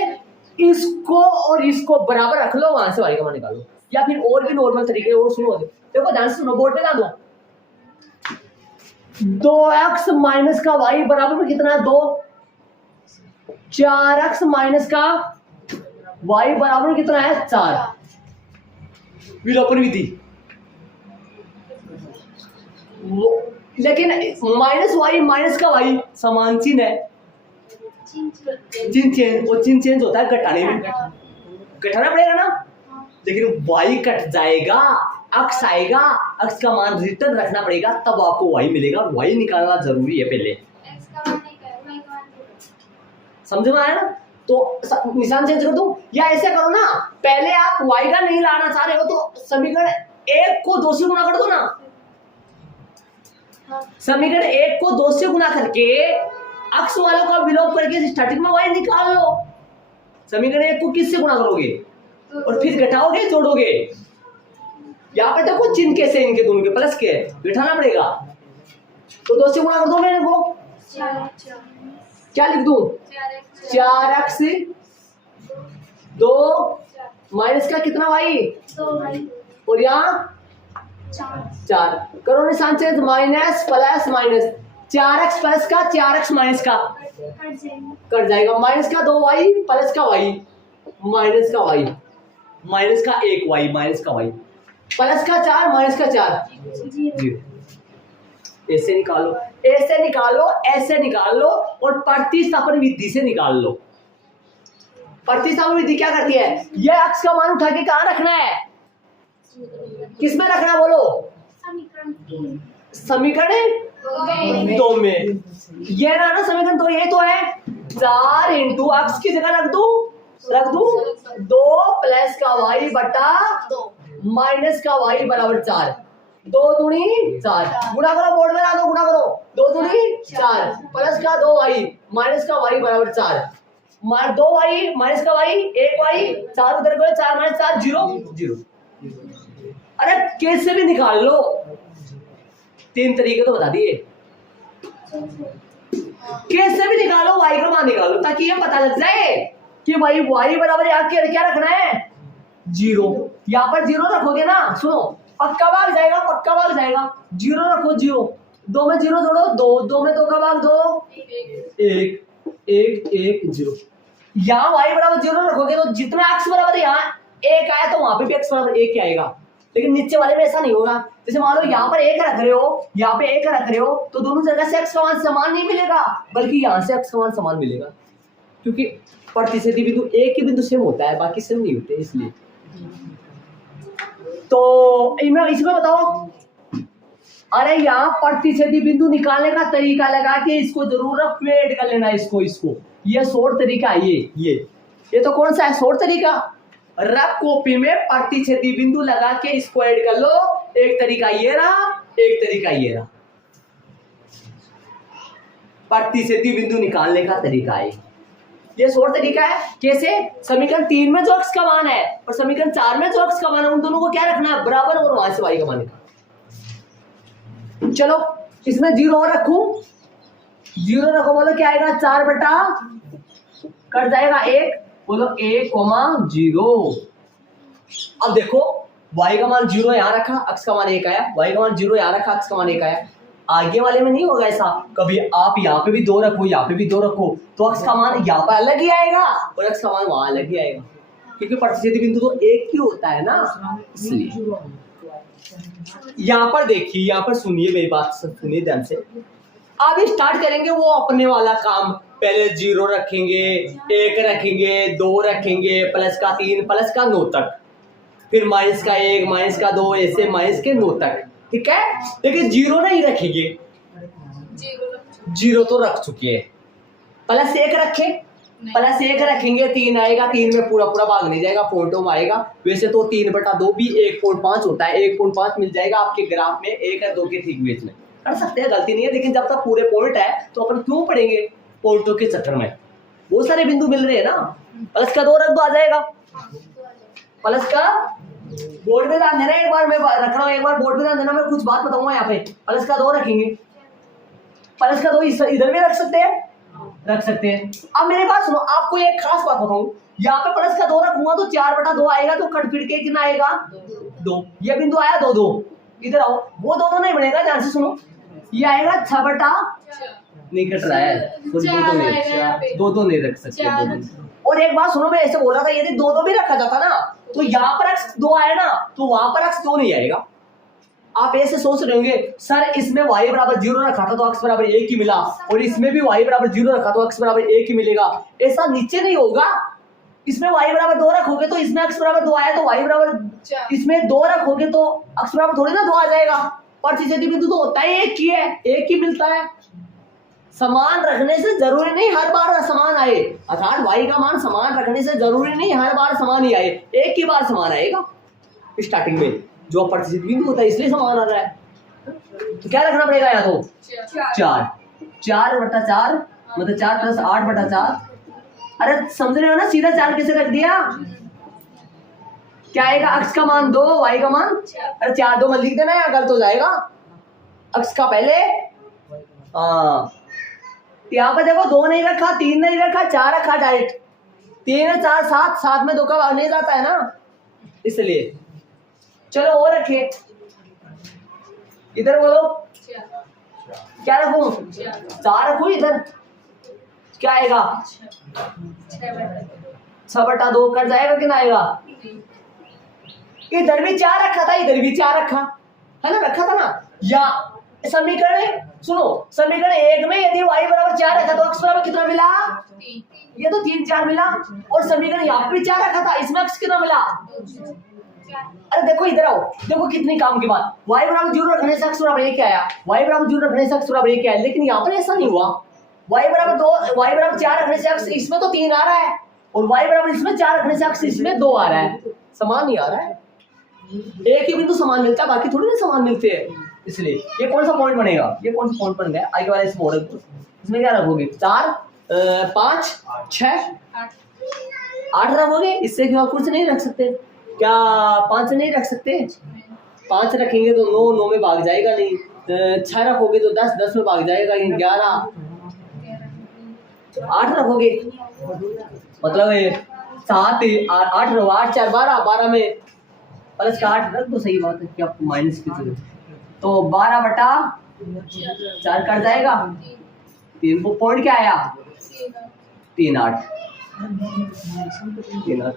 इसको और इसको बराबर रख लो, वहां से वाई का मान निकालो, या फिर और भी नॉर्मल तरीके और सुनो, देखो ध्यान से सुनो, बोर्ड पे डाल दो। 2x माइनस का वाई बराबर में कितना है 2, 4x माइनस का वाई बराबर में कितना है 4, विलोपन विधि। लेकिन माइनस वाई माइनस का वाई समान चिन्ह है, चिन्ह चेंज, वो चिन्ह चेंज होता है घटाने में, घटाना पड़ेगा ना, लेकिन वाई कट जाएगा, अक्ष आएगा, अक्ष का मान रिटर्न रखना पड़ेगा, तब आपको वाई मिलेगा, वाई निकालना जरूरी है पहले, समझ में आया ना। तो निशान चेंज कर दो, या ऐसे करो ना, पहले आप वाई का नहीं लाना चाह रहे हो तो समीकरण 1 को 2 से गुणा कर दो ना, समीकरण 1 को 2 से गुणा करके अक्ष वालों का विलोप करके स्टार्टिंग में वाई निकाल लो। समीकरण 1 को किससे गुणा करोगे और फिर घटाओगे जोड़ोगे, यहाँ पे देखो चिन्ह कैसे इनके दोनों के प्लस के बिठाना पड़ेगा, तो 2 से गुणा कर दो मेरे को, क्या लिख दूं, 4x 2 माइनस का कितना वाई 2 और यहाँ 4 करो निशान change, minus plus minus, 4x plus का 4x माइनस का कट जाएगा, माइनस का 2 वाई प्लस का वाई माइनस का वाई, माइनस का 1 वाई माइनस का वाई, प्लस का 4 माइनस का 4 0। ऐसे निकालो, ऐसे निकालो, ऐसे निकाल लो, और प्रतिस्थापन विधि से निकाल लो। प्रतिस्थापन विधि क्या करती है, यह अक्ष का मान उठा के कहाँ रखना है, किसमें रखना बोलो, समीकरण 2 में, ये ना समीकरण 2 ये तो है, 4 इंटू अक्ष की जगह रख दू 2 प्लस का वाई बटा 2 माइनस का वाई बराबर 4, 2 दूनी 4, गुणा करो, बोर्ड में ला दो, गुणा करो, 2 दूनी 4 प्लस का 2 वाई माइनस का y बराबर 4, 2y माइनस का y 1y, 4 उधर गए, 4 माइनस 4 0 0। अरे कैसे भी निकाल लो, 3 तरीके तो बता दिए, कैसे भी निकालो y का मान निकालो ताकि ये पता लग जाए कि भाई y बराबर यहाँ क्या रखना है 0। यहाँ पर 0 रखोगे ना, सुनो पक्का भाग जाएगा, पक्का भाग जाएगा, 0 रखो 0, 2 में 0 जोड़ो 2, 2 में 2 का भाग 2 1 1 1 0। यहाँ y बराबर 0 रखोगे तो जितना x बराबर यहाँ 1 आया तो वहां पे भी x बराबर 1 आएगा, लेकिन नीचे वाले में ऐसा नहीं होगा। जैसे मान लो यहाँ पर 1 रख रहे हो, यहाँ पे 1 रख रहे हो, तो दोनों जगह से x का मान समान नहीं मिलेगा, बल्कि यहाँ से x का मान समान मिलेगा, क्योंकि प्रतिच्छेदी बिंदु एक ही बिंदु सेम होता है, बाकी सेम नहीं होते इसलिए। तो इसमें बताओ, अरे यहाँ प्रतिच्छेदी बिंदु निकालने का तरीका लगा के इसको जरूर फेड कर लेना, इसको ये शॉर्ट तरीका है, ये तो कौन सा है शॉर्ट तरीका, रफ कॉपी में प्रतिच्छेदी बिंदु लगा के इसको ऐड कर लो। एक तरीका ये रहा, एक तरीका ये रहा, प्रतिच्छेदी बिंदु निकालने का तरीका है ये शॉर्ट तरीका है। कैसे, समीकरण 3 में जो x का मान है और समीकरण 4 में जो x का मान है, उन दोनों को क्या रखना है बराबर, और वहां से y का मान निकालना। चलो इसमें 0 और रखूं, 0 रखो, बोलो क्या आएगा 4 बटा कट जाएगा 1, बोलो 1,0। अब देखो y का मान 0 यहाँ रखा, x का मान 1 आया, y का मान 0 यहाँ रखा, x का मान 1 आया। आगे वाले में नहीं होगा ऐसा, कभी आप यहाँ पे भी 2 रखो, यहाँ पे भी 2 रखो, तो x का मान यहाँ पर अलग ही आएगा और x का मान वहां अलग ही आएगा, क्योंकि प्रतिच्छेदी बिंदु तो एक ही होता है ना, इसलिए। यहाँ पर देखिए, यहाँ पर सुनिए मेरी बात, सुनिए ध्यान से। अब स्टार्ट करेंगे वो अपने वाला काम, पहले 0 रखेंगे, 1 रखेंगे, 2 रखेंगे, प्लस का 3, प्लस का 9 तक, फिर माइनस का 1, माइनस का 2, ऐसे माइनस के 9 तक, ठीक है। लेकिन 0 नहीं रखेंगे, 0 तो रख चुके हैं, प्लस 1 रखे, प्लस 1 रखेंगे, 3 आएगा, 3 में पूरा पूरा भाग नहीं जाएगा, पॉइंटों में आएगा। वैसे तो 3/2 भी 1.5 होता है, 1.5 मिल जाएगा आपके ग्राफ में, 1 और 2 के ठीक बीच में, कर सकते हैं, गलती नहीं है। लेकिन जब तक पूरे पॉइंट है तो अपन क्यों पढ़ेंगे पॉइंटों के चक्कर में, बहुत सारे बिंदु मिल रहे हैं ना। प्लस का 2 रख दो, आ जाएगा, प्लस का बोर्ड में ध्यान देना, एक बार मैं रख रहा हूँ, एक बार बोर्ड में ध्यान देना, मैं कुछ बात बताऊंगा यहाँ पे। प्लस का 2 रखेंगे, प्लस का 2 इधर भी रख सकते हैं, रख सकते हैं। अब मेरे पास सुनो, आपको एक खास बात बताऊं, यहाँ पे प्लस का 2 रखूंगा तो 4/2 आएगा, तो कट फिर के कितना आएगा 2, ये बिंदु आया 2 2, इधर आओ, वो 2 नहीं बनेगा, ध्यान से सुनो, ये आएगा 6/, नहीं कट रहा है, 2 नहीं रख सकते। और एक बात सुनो, मैं ऐसे बोल रहा था, यदि 2 भी रखा जाता ना, तो यहाँ पर x 2 आया ना, तो वहां पर x 2 नहीं आएगा। आप ऐसे सोच रहे होंगे, सर इसमें y बराबर 0 रखा था तो x बराबर 1 ही मिला, और इसमें भी y बराबर 0 रखा तो x बराबर 1 ही मिलेगा। ऐसा नीचे नहीं होगा, इसमें y बराबर 2 रखोगे तो इसमें x बराबर 2 आया, तो y बराबर इसमें 2 रखोगे तो x बराबर थोड़ी ना 2 आ जाएगा। प्रतिच्छेदी बिंदु तो होता है एक ही है, एक ही मिलता है। समान रखने से जरूरी नहीं हर बार समान आए, अर्थात y का मान समान रखने से जरूरी नहीं हर बार समान ही आए, एक ही बार समान आएगा स्टार्टिंग में, जो प्रतिच्छेदी बिंदु होता है इसलिए समान आ रहा है। तो क्या रखना पड़ेगा यहाँ, तो 4/4 मतलब 4 + 8/4। अरे समझ रहे हो ना, सीधा 4 कैसे रख दिया, क्या आएगा, x का मान 2, y का मान, अरे 4 2 मत लिख देना, यहाँ गलत हो जाएगा, x का पहले, हाँ यहाँ पर देखो 2 नहीं रखा, 3 नहीं रखा, 4 रखा डायरेक्ट, 3 है 4 7, 7 में 2 का भाग नहीं जाता है ना, इसलिए। चलो वो रखे, इधर बोलो क्या रखूं, 4 रखूं, इधर क्या आएगा 6/2 कट जाएगा कि ना आएगा। इधर भी 4 रखा था, इधर भी 4 रखा है ना, रखा था ना। या समीकरण सुनो, समीकरण 1 में यदि y बराबर 4 रखा तो x बराबर कितना मिला, ये तो 3 4 मिला, और समीकरण यहाँ पे 4 रखा था, इसमें x कितना मिला। अरे देखो इधर आओ, देखो कितनी काम की बात, y बराबर 0 रखने से x बराबर 1 आया, y बराबर 0 रखने से x बराबर 1 आया, लेकिन यहाँ पर ऐसा नहीं हुआ। y बराबर 2, y बराबर 4 रखने से x इसमें तो 3 आ रहा है, और y बराबर इसमें 4 रखने से x इसमें 2 आ रहा है, समान नहीं आ रहा है। एक ही बिंदु समान मिलता है, बाकी थोड़ी ना समान मिलते हैं, इसलिए ये कौन सा पॉइंट बनेगा, ये कौन सा पॉइंट बन गया, आगे वाले इस मॉडल को, इसमें क्या रखोगे 4 5 6 8 8 रखोगे, इससे क्या कुछ नहीं रख सकते क्या? 5 नहीं रख सकते? 5 रखेंगे तो 9 9 में भाग जाएगा नहीं, 6 रखोगे तो 10 10 में भाग जाएगा, 11 8 रखोगे मतलब 7 8 रहो, 8 4 12 12 में प्लस का 8 रख दो, सही बात है, क्या माइनस की जरूरत, तो 12 बटा 4 कट जाएगा, 3 को पॉइंट क्या आया 3 8 3 8,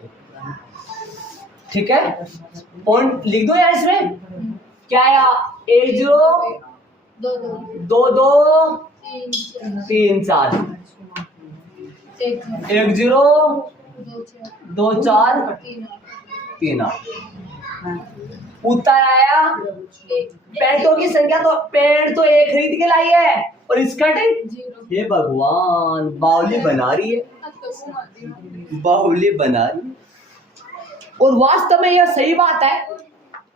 ठीक है, पॉइंट लिख दो यार इसमें, क्या आया 1 0 2 2 2 3 3 4 1 0 2 4 3 8, उत्तर आया। पैंटों की संख्या तो पैंट तो एक खरीद के लाई है और स्कर्ट ये भगवान बाहुली बना रही है, बाहुली बना रही है, और वास्तव में यह सही बात है।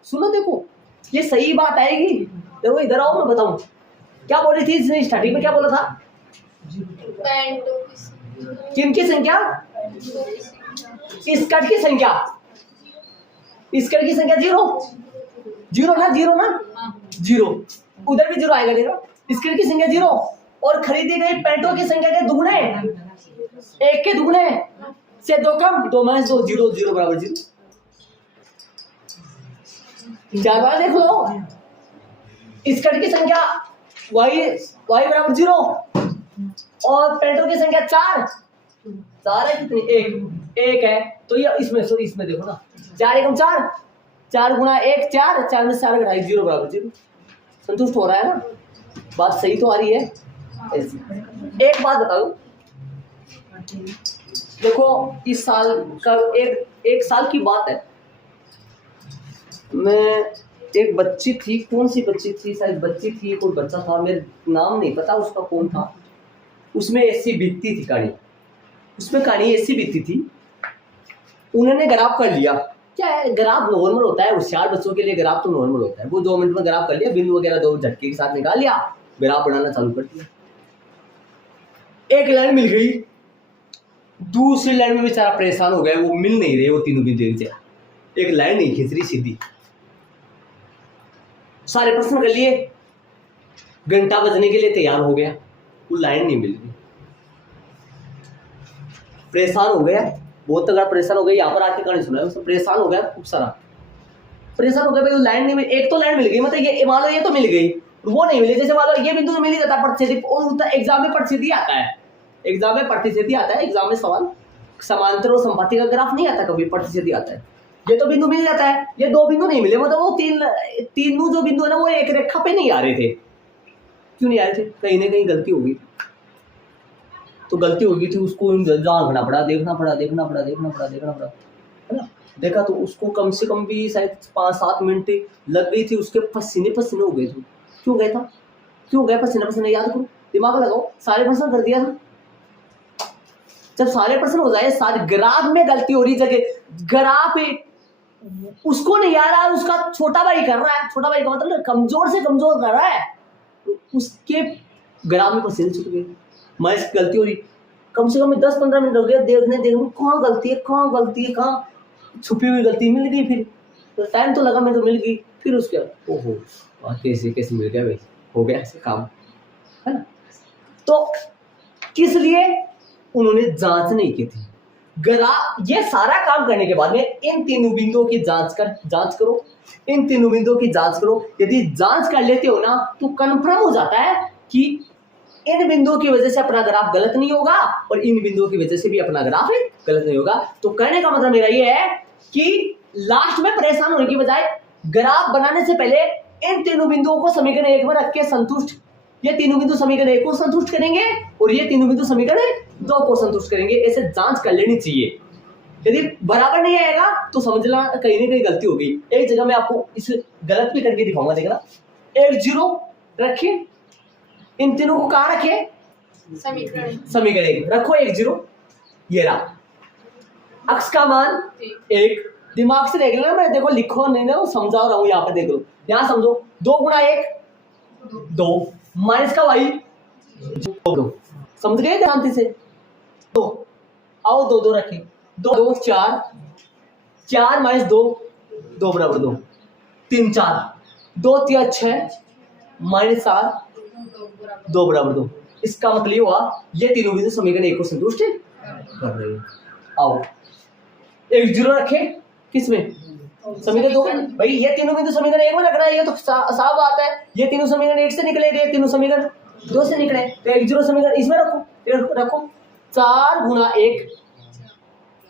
सुनो देखो ये सही बात आएगी, देखो इधर आओ मैं बताऊं क्या बोली थी इसने स्टार्टिंग में, क्या बोला था? किनकी संख्या? स्कर्ट की संख्या, स्कर्ट की संख्या 0 0 ना 0 ना 0, उधर भी 0 आएगा, देखो स्कर्ट की संख्या 0 और खरीदी गई पैंटों की संख्या के दुगने, एक के दुगने से 2 कम, 2 माइनस 2 0 0 बराबर 0, 4 बार देख लो, स्कर्ट की संख्या y बराबर 0 और पैंटों की संख्या 4 है कितनी? एक है, तो ये इसमें सॉरी इसमें देखो ना 4 एकम 4 4 गुणा 1 4 4 में 4 घटाई 0 बराबर 0, संतुष्ट हो रहा है ना? बात सही तो आ रही है। एक बात बताओ, देखो इस साल का एक साल की बात है, मैं एक बच्ची थी, कौन सी बच्ची थी, शायद बच्ची थी, कोई बच्चा था, मेरे नाम नहीं पता उसका कौन था, उसमें ऐसी बीतती थी कहानी, उसमें कहानी ऐसी बीतती थी, उन्होंने ग्राफ कर लिया, क्या है ग्राफ नॉर्मल होता है, होशियार बच्चों के लिए ग्राफ तो नॉर्मल होता है, वो 2 मिनट में ग्राफ कर लिया, बिंदु वगैरह 2 झटके के साथ निकाल लिया, ग्राफ बनाना चालू कर दिया, एक लाइन मिल गई, दूसरी लाइन में बेचारा परेशान हो गया, वो मिल नहीं रहे, वो तीनों बिंदु एक लाइन नहीं खींच रही सीधी, सारे प्रश्न कर लिए, घंटा बजने के लिए तैयार हो गया, वो लाइन नहीं मिल रही, परेशान हो गया, बहुत तगड़ा परेशान हो गया, यहाँ पर आके कहानी सुना है, उसमें परेशान हो गया खूब सारा, परेशान हो गया भाई, वो लाइन नहीं मिल, एक तो लाइन मिल गई, मतलब ये मान लो ये तो मिल गई, वो नहीं मिली, जैसे मान लो ये बिंदु तो मिल ही जाता प्रतिशत, और एग्जाम में प्रतिशत आता है, एग्जाम में प्रतिशत आता है, एग्जाम में सवाल समांतर और संपाती का ग्राफ नहीं आता, कभी प्रतिशत आता है, ये तो बिंदु मिल जाता है, ये 2 बिंदु नहीं मिले, मतलब वो तीनों जो बिंदु है ना वो एक रेखा पे नहीं आ रहे थे, क्यों नहीं आ रहे थे? कहीं ना कहीं गलती हो गई, तो गलती हो गई थी, उसको जानना पड़ा, देखना पड़ा, है ना, देखा तो उसको कम से कम भी शायद 5-7 मिनट लग गई थी, उसके पसीने हो गए थे, क्यों गया था, क्यों गया पसीने, याद करो, दिमाग लगाओ, सारे प्रश्न कर दिया था, जब सारे प्रश्न हो जाए, सारे ग्राफ में गलती हो रही, जगह ग्राफ उसको नहीं आ रहा है, उसका छोटा भाई कर रहा है, छोटा भाई का मतलब कमजोर से कमजोर कर रहा है, उसके ग्राफ में पसीने छूट गए, मैथ गलती हो रही, कम से कम 10-15 मिनट हो गया देखने कहाँ गलती है, कहाँ छुपी हुई गलती मिल गई, फिर तो टाइम तो लगा, मैं तो मिल गई, फिर उसके ओहो कैसे मिल गया भाई, हो गया ऐसे काम, है ना, तो किस लिए उन्होंने जांच नहीं की थी, ये सारा काम करने के बाद में इन तीनों बिंदुओं की जांच करो, इन तीनों बिंदुओं की जांच करो, यदि जांच कर लेते हो ना तो कंफर्म हो जाता है कि इन बिंदुओं की वजह से अपना ग्राफ गलत नहीं होगा और इन बिंदुओं की वजह से भी अपना ग्राफ गलत नहीं होगा। तो कहने का मतलब मेरा ये है कि लास्ट में परेशान होने की बजाय ग्राफ बनाने से पहले इन तीनों बिंदुओं को समीकरण 1 में रख के संतुष्ट, ये तीनों बिंदु समीकरण 1 को संतुष्ट करेंगे और ये तीनों बिंदु समीकरण 2 को संतुष्ट करेंगे, ऐसे जांच कर लेनी चाहिए। यदि बराबर नहीं आएगा तो समझना कहीं ना कहीं गलती होगी। एक जगह मैं आपको इस गलत भी करके दिखाऊंगा, देखना 1 0 रखिए, इन तीनों को कहाँ रखिए, समीकरण 1 रखो, 1 0 ये रहा, अक्ष का मान 1, दिमाग से देख लेना, मैं देखो लिखो नहीं ना समझा रहा हूँ, यहाँ पर देख लो, यहाँ समझो 2 गुणा 1 2 माइनस का y 2 समझ गए ध्यान से? दो, आओ दो दो रखें, दो दो चार, चार माइनस दो, दो बराबर दो, तीन चार, दो तिया छः, माइनस सात, दो बराबर दो। इसका मतलब ये हुआ ये तीनों बिंदु समीकरण एक को संतुष्ट कर रहे हैं। आओ एक जीरो रखे किसमें, समीकरण दो में। भाई ये तीनों बिंदु समीकरण एक में रखना है, ये तो साफ बात है। ये तीनों समीकरण एक से निकले, ये तीनों समीकरण दो से निकले, तो एक जीरो समीकरण इसमें रखो, रखो। चार गुना एक,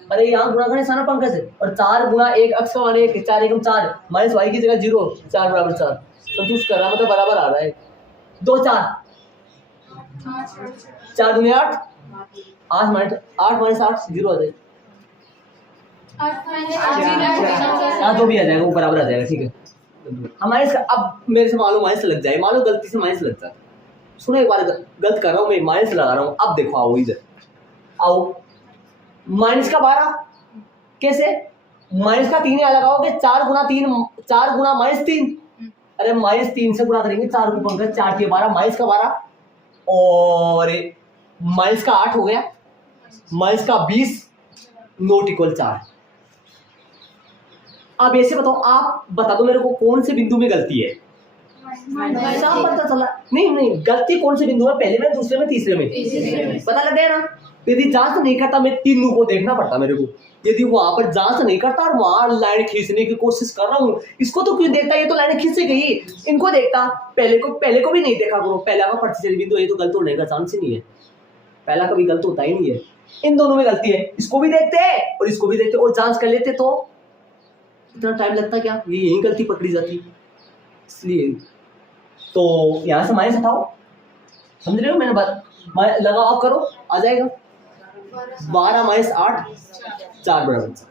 अरे यहाँ गुणा करने सारा पंकज है, और चार गुना एक अक्ष का मान एक, चार एकम चार, माइनस वाई की जगह जीरो, चार बराबर चार, संतुष्ट कर रहा मतलब बराबर आ रहा है। दो चार, चार दुनिया आठ, आठ माइनस आठ जीरो आ जाएगा, हाँ जो भी आ जाएगा वो बराबर आ जाएगा, ठीक है। हमारे अब मेरे से मान लो माइनस लग जाए, मान लो गलती से माइनस लग जाए, सुनो एक बार गलत कर रहा हूँ मैं, माइनस लगा रहा हूँ। अब देखो आओ इधर आओ, माइनस का 12 कैसे, माइनस का 3 यहाँ लगाओगे, 4 गुना 3, 4 गुना माइनस 3, अरे माइनस 3 से गुणा करेंगे, 4 को पंकज 4 के 12, माइनस का 12 और माइनस का 8 हो गया, माइनस का 20 नॉट इक्वल 4। अब ऐसे बताओ, आप बता दो मेरे को कौन से बिंदु में गलती है, साफ पता चला नहीं गलती कौन से बिंदु है, पहले में, दूसरे में, तीसरे में, पता लग गया ना। यदि जांच नहीं करता, मैं तीनों को देखना पड़ता मेरे को, यदि वहां पर जांच नहीं करता और वहां लाइन खींचने की कोशिश कर रहा हूँ, इसको तो क्यों देखता, ये तो लाइन खींच गई, इनको देखता, पहले को भी नहीं देखा करो, पहला का प्रतिशत बिंदु ये तो गलत होने का चांस ही नहीं है, पहला कभी गलत होता ही नहीं है। इन दोनों में गलती है, इसको भी देखते और इसको भी देखते और जांच कर लेते तो इतना टाइम लगता क्या, ये यही गलती पकड़ी जाती, इसलिए तो यहाँ से माइनस हटाओ, समझ रहे हो मैंने बात, लगाओ करो, आ जाएगा 12 माइनस 8, 4 बराबर 4।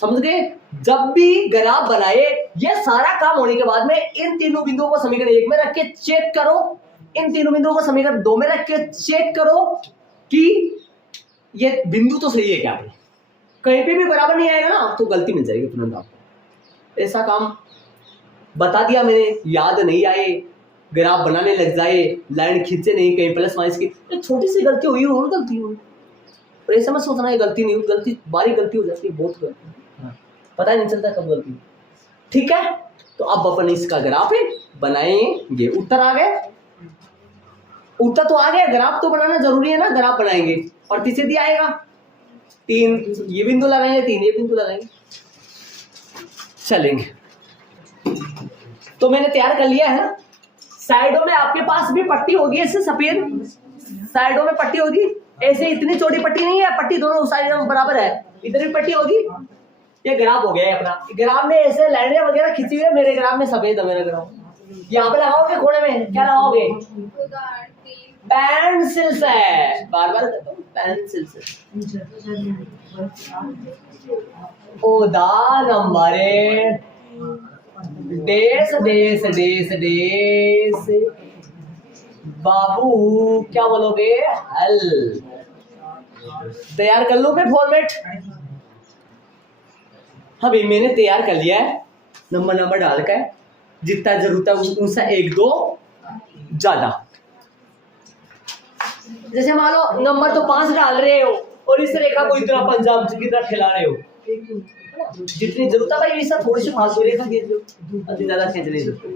समझ गए? जब भी ग्राफ बनाए, ये सारा काम होने के बाद में इन तीनों बिंदुओं को समीकरण एक में रख के चेक करो, इन तीनों बिंदुओं को समीकरण दो में रख के चेक करो कि ये बिंदु तो सही है क्या, कहीं पे भी बराबर नहीं आएगा ना तो गलती मिल जाएगी तुरंत आपको। ऐसा काम बता दिया मैंने, याद नहीं आए, ग्राफ बनाने लग जाए, लाइन खींचे नहीं, कहीं प्लस माइनस की छोटी सी गलती हुई और गलती हुई, और ऐसा मत सोचना है गलती नहीं हुई, गलती बारी गलती हो जाती है, बहुत गलती, पता ही नहीं चलता कब गलती। ठीक है, तो अब अपन इसका ग्राफ बनाएंगे, उत्तर आ गए, उत्तर तो आ गया, ग्राफ तो बनाना जरूरी है ना, ग्राफ बनाएंगे और तीसरे दिया आएगा 3 ये बिंदु लगाएंगे, 3 ये बिंदु लगाएंगे, चलेंगे। तो मैंने तैयार कर लिया है, साइडों में आपके पास भी पट्टी होगी, ऐसे सफेद साइडों में पट्टी होगी, ऐसे इतनी चौड़ी पट्टी नहीं है, पट्टी दोनों साइडों में बराबर है, इधर भी पट्टी होगी। ये ग्राफ हो गया है अपना, ग्राफ में ऐसे लाइनें वगैरह खींची हुई है, मेरे ग्राफ में सफेद है, मेरा ग्राफ यहाँ पे लगाओगे, कोने में क्या लगाओगे, पेंसिल से, बार बार कहता हूँ पेंसिल से, उदाहरण नंबर डेस डेस डेस डेस, बाबू क्या बोलोगे, हल। तैयार कर लो मैं फॉर्मेट, हाँ भाई मैंने तैयार कर लिया है, नंबर डालकर जितना जरूरत है उनसे 1-2 ज्यादा, जैसे मान लो नंबर तो 5 डाल रहे हो और इस रेखा को इतना पंजाब की तरह खिला रहे हो, जितनी जरूरत है भाई वैसा थोड़ी सी फालतू रेखा खींच लो, अति ज्यादा खींच नहीं सकते।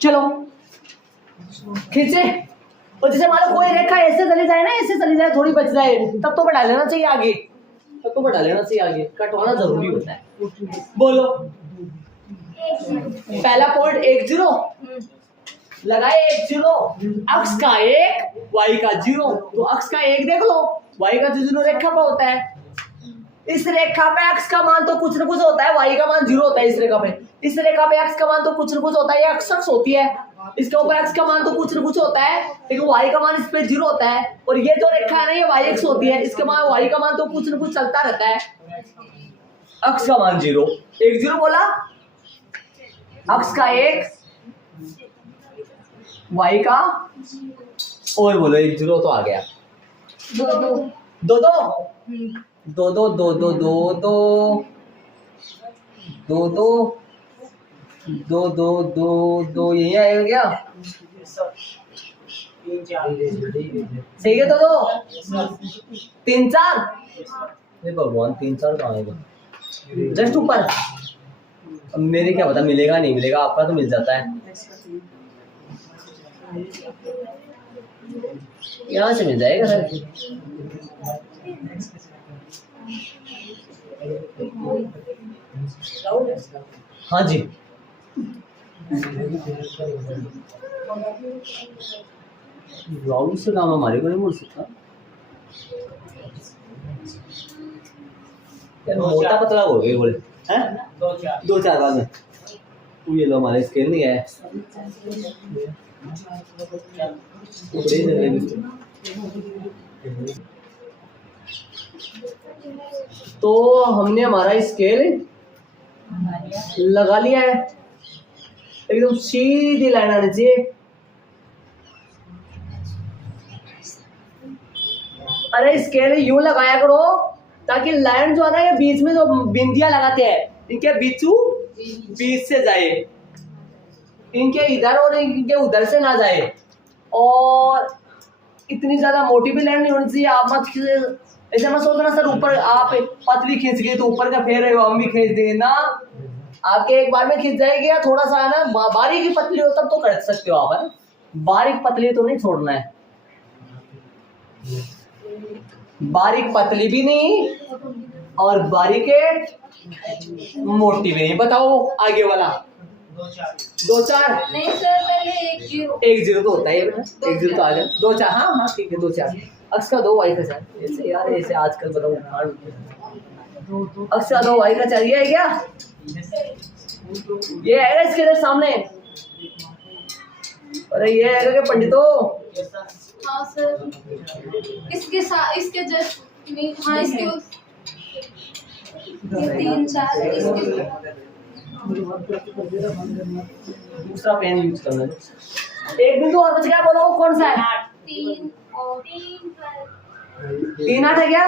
चलो खींचे, और जैसे मान लो कोई रेखा ऐसे चली जाए ना, ऐसे चली जाए, थोड़ी बच जाए, तब तो बढ़ा लेना चाहिए आगे, तब तो बढ़ा लेना चाहिए आगे, कटवाना जरूरी होता है। बोलो पहला पॉइंट 1 0 लगाए, 1 0, अक्ष का 1 y का 0, तो अक्ष का 1 देख लो, y का 0 रेखा पे होता है, इस रेखा पे x का मान तो कुछ न कुछ होता है, y का मान 0 होता है, इस रेखा पे x का मान तो कुछ न कुछ होता है, ये अक्ष होती है, इसके ऊपर x का मान तो कुछ न कुछ होता है, लेकिन y का मान इस पे 0 होता है, और ये जो रेखा है ना ये y x होती है, इसके मान y का मान तो कुछ न कुछ चलता रहता है, अक्ष का मान 0, 1 0 बोला, अक्ष का 1 y का, और बोलो 1 0 तो आ गया, 2 2 2 2 2 2 2 2 2 2 यही आएगा क्या, सही है तो दो 3 4 हे भगवान 3 4 कहाँ आएगा जस्ट ऊपर। अब मेरे क्या पता मिलेगा नहीं मिलेगा, आपका तो मिल जाता है, यहाँ से मिल जाएगा सर। हाँ जी राहुल से काम हमारे को नहीं बोल सकता यार, मोटा पतला हो गए बोले हैं 2 4 बाद में। ये लो हमारे स्केल नहीं है तो हमने हमारा स्केल लगा लिया है, एकदम सीधी लाइन आनी चाहिए। अरे स्केल यूं लगाया करो ताकि लाइन जो है ना ये बीच में जो बिंदियां लगाते हैं इनके बीच से जाए, इनके इधर और इनके उधर से ना जाए। और इतनी ज्यादा मोटी भी लाइन नहीं होनी चाहिए। आप मत ऐसे मत सोचना सर ऊपर आप पतली खींच गई तो ऊपर का फेर रहे हो हम भी खींच देंगे ना, आपके एक बार में खींच जाएगी। या थोड़ा सा है ना बारीक पतली हो तब तो कर सकते हो आप, है ना, बारीक पतली तो नहीं छोड़ना है, बारीक पतली भी नहीं और बारीक मोटी भी नहीं। बताओ आगे वाला 2 4 नहीं सर पहले 1 0 तो होता है 1 0 तो आ गया 2 4 हाँ हाँ ठीक है 2 4 अक्स का 2 y का 4 ऐसे यार ऐसे आजकल बताओ अक्स का 2 y का 4 ये है क्या, ये है इसके सामने। अरे ये है क्या पंडितों। हाँ सर इसके साथ इसके जस्ट हाँ इसके 3 4 इसके दूसरा पेन यूज करना है। एक बिंदु और बच गया, बोलो कौन सा है। 3 और 3 8 है क्या,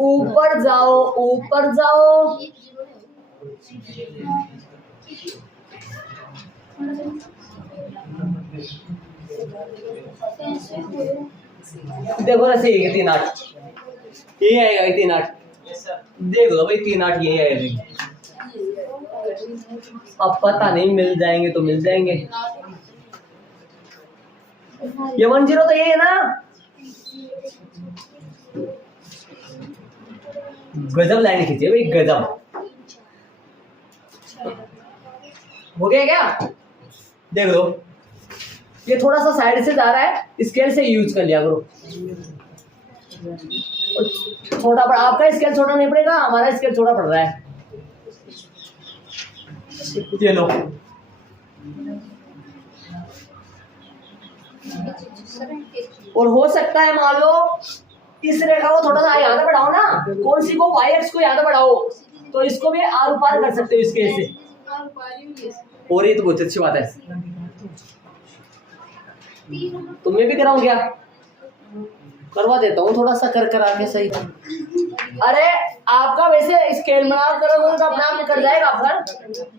ऊपर जाओ ऊपर जाओ। देखो ना सही है 3 8 ये आएगा 3 8 देख लो भाई 3 8 यही आएगी। अब पता नहीं मिल जाएंगे तो मिल जाएंगे। ये 1 0 तो ये है ना, गजब लाइन खींचिए भाई गजब। हो गया क्या, देख लो ये थोड़ा सा साइड से जा रहा है, स्केल से यूज कर लिया करो। छोटा पड़ा आपका स्केल छोटा नहीं पड़ेगा, हमारा स्केल छोटा पड़ रहा है। ये लो और हो सकता है मान लो इस रेखा को थोड़ा सा यहाँ बढ़ाओ ना, कौन सी को y अक्ष को यहाँ बढ़ाओ तो इसको भी आर पार कर सकते हो इसके से। और ये तो बहुत अच्छी बात है, तो मैं भी कराऊं क्या, करवा देता हूँ थोड़ा सा कर कर आके सही। अरे आपका वैसे स्केल में आप करोगे तो अपने आप कर जाएगा, पर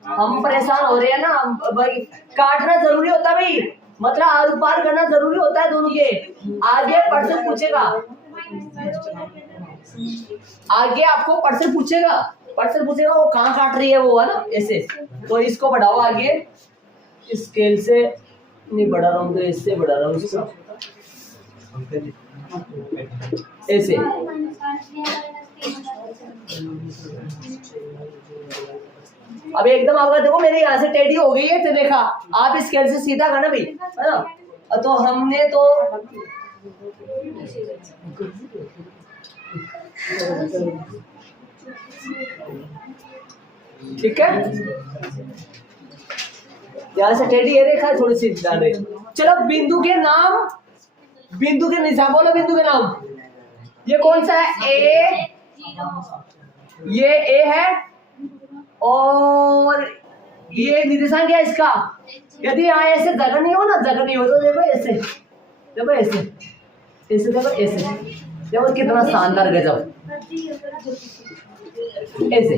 हम परेशान हो रहे हैं ना भाई। काटना जरूरी होता है भाई, मतलब आर पार करना जरूरी होता है दोनों के। आगे पर्सन पूछेगा, आगे आपको पर्सन पूछेगा वो कहाँ काट रही है वो, है ना ऐसे। तो इसको बढ़ाओ आगे, स्केल से नहीं बढ़ा रहा हूँ तो इससे बढ़ा रहा हूँ इसको ऐसे। अब एकदम आपका देखो मेरे यहाँ से टेढ़ी हो गई है तो देखा, आप स्केल से सीधा करना भाई, है ना। तो हमने तो ठीक है, यहाँ से टेढ़ी है रेखा थोड़ी सी डाल रही। चलो बिंदु के नाम, बिंदु के निशान बोलो, बिंदु के नाम। ये कौन सा है, ए, ये ए है और ये निर्देशांक क्या है इसका। यदि यहाँ ऐसे जगह नहीं हो ना, जगह नहीं हो तो देखो ऐसे, देखो ऐसे ऐसे, देखो ऐसे, देखो कितना शानदार गजब। ऐसे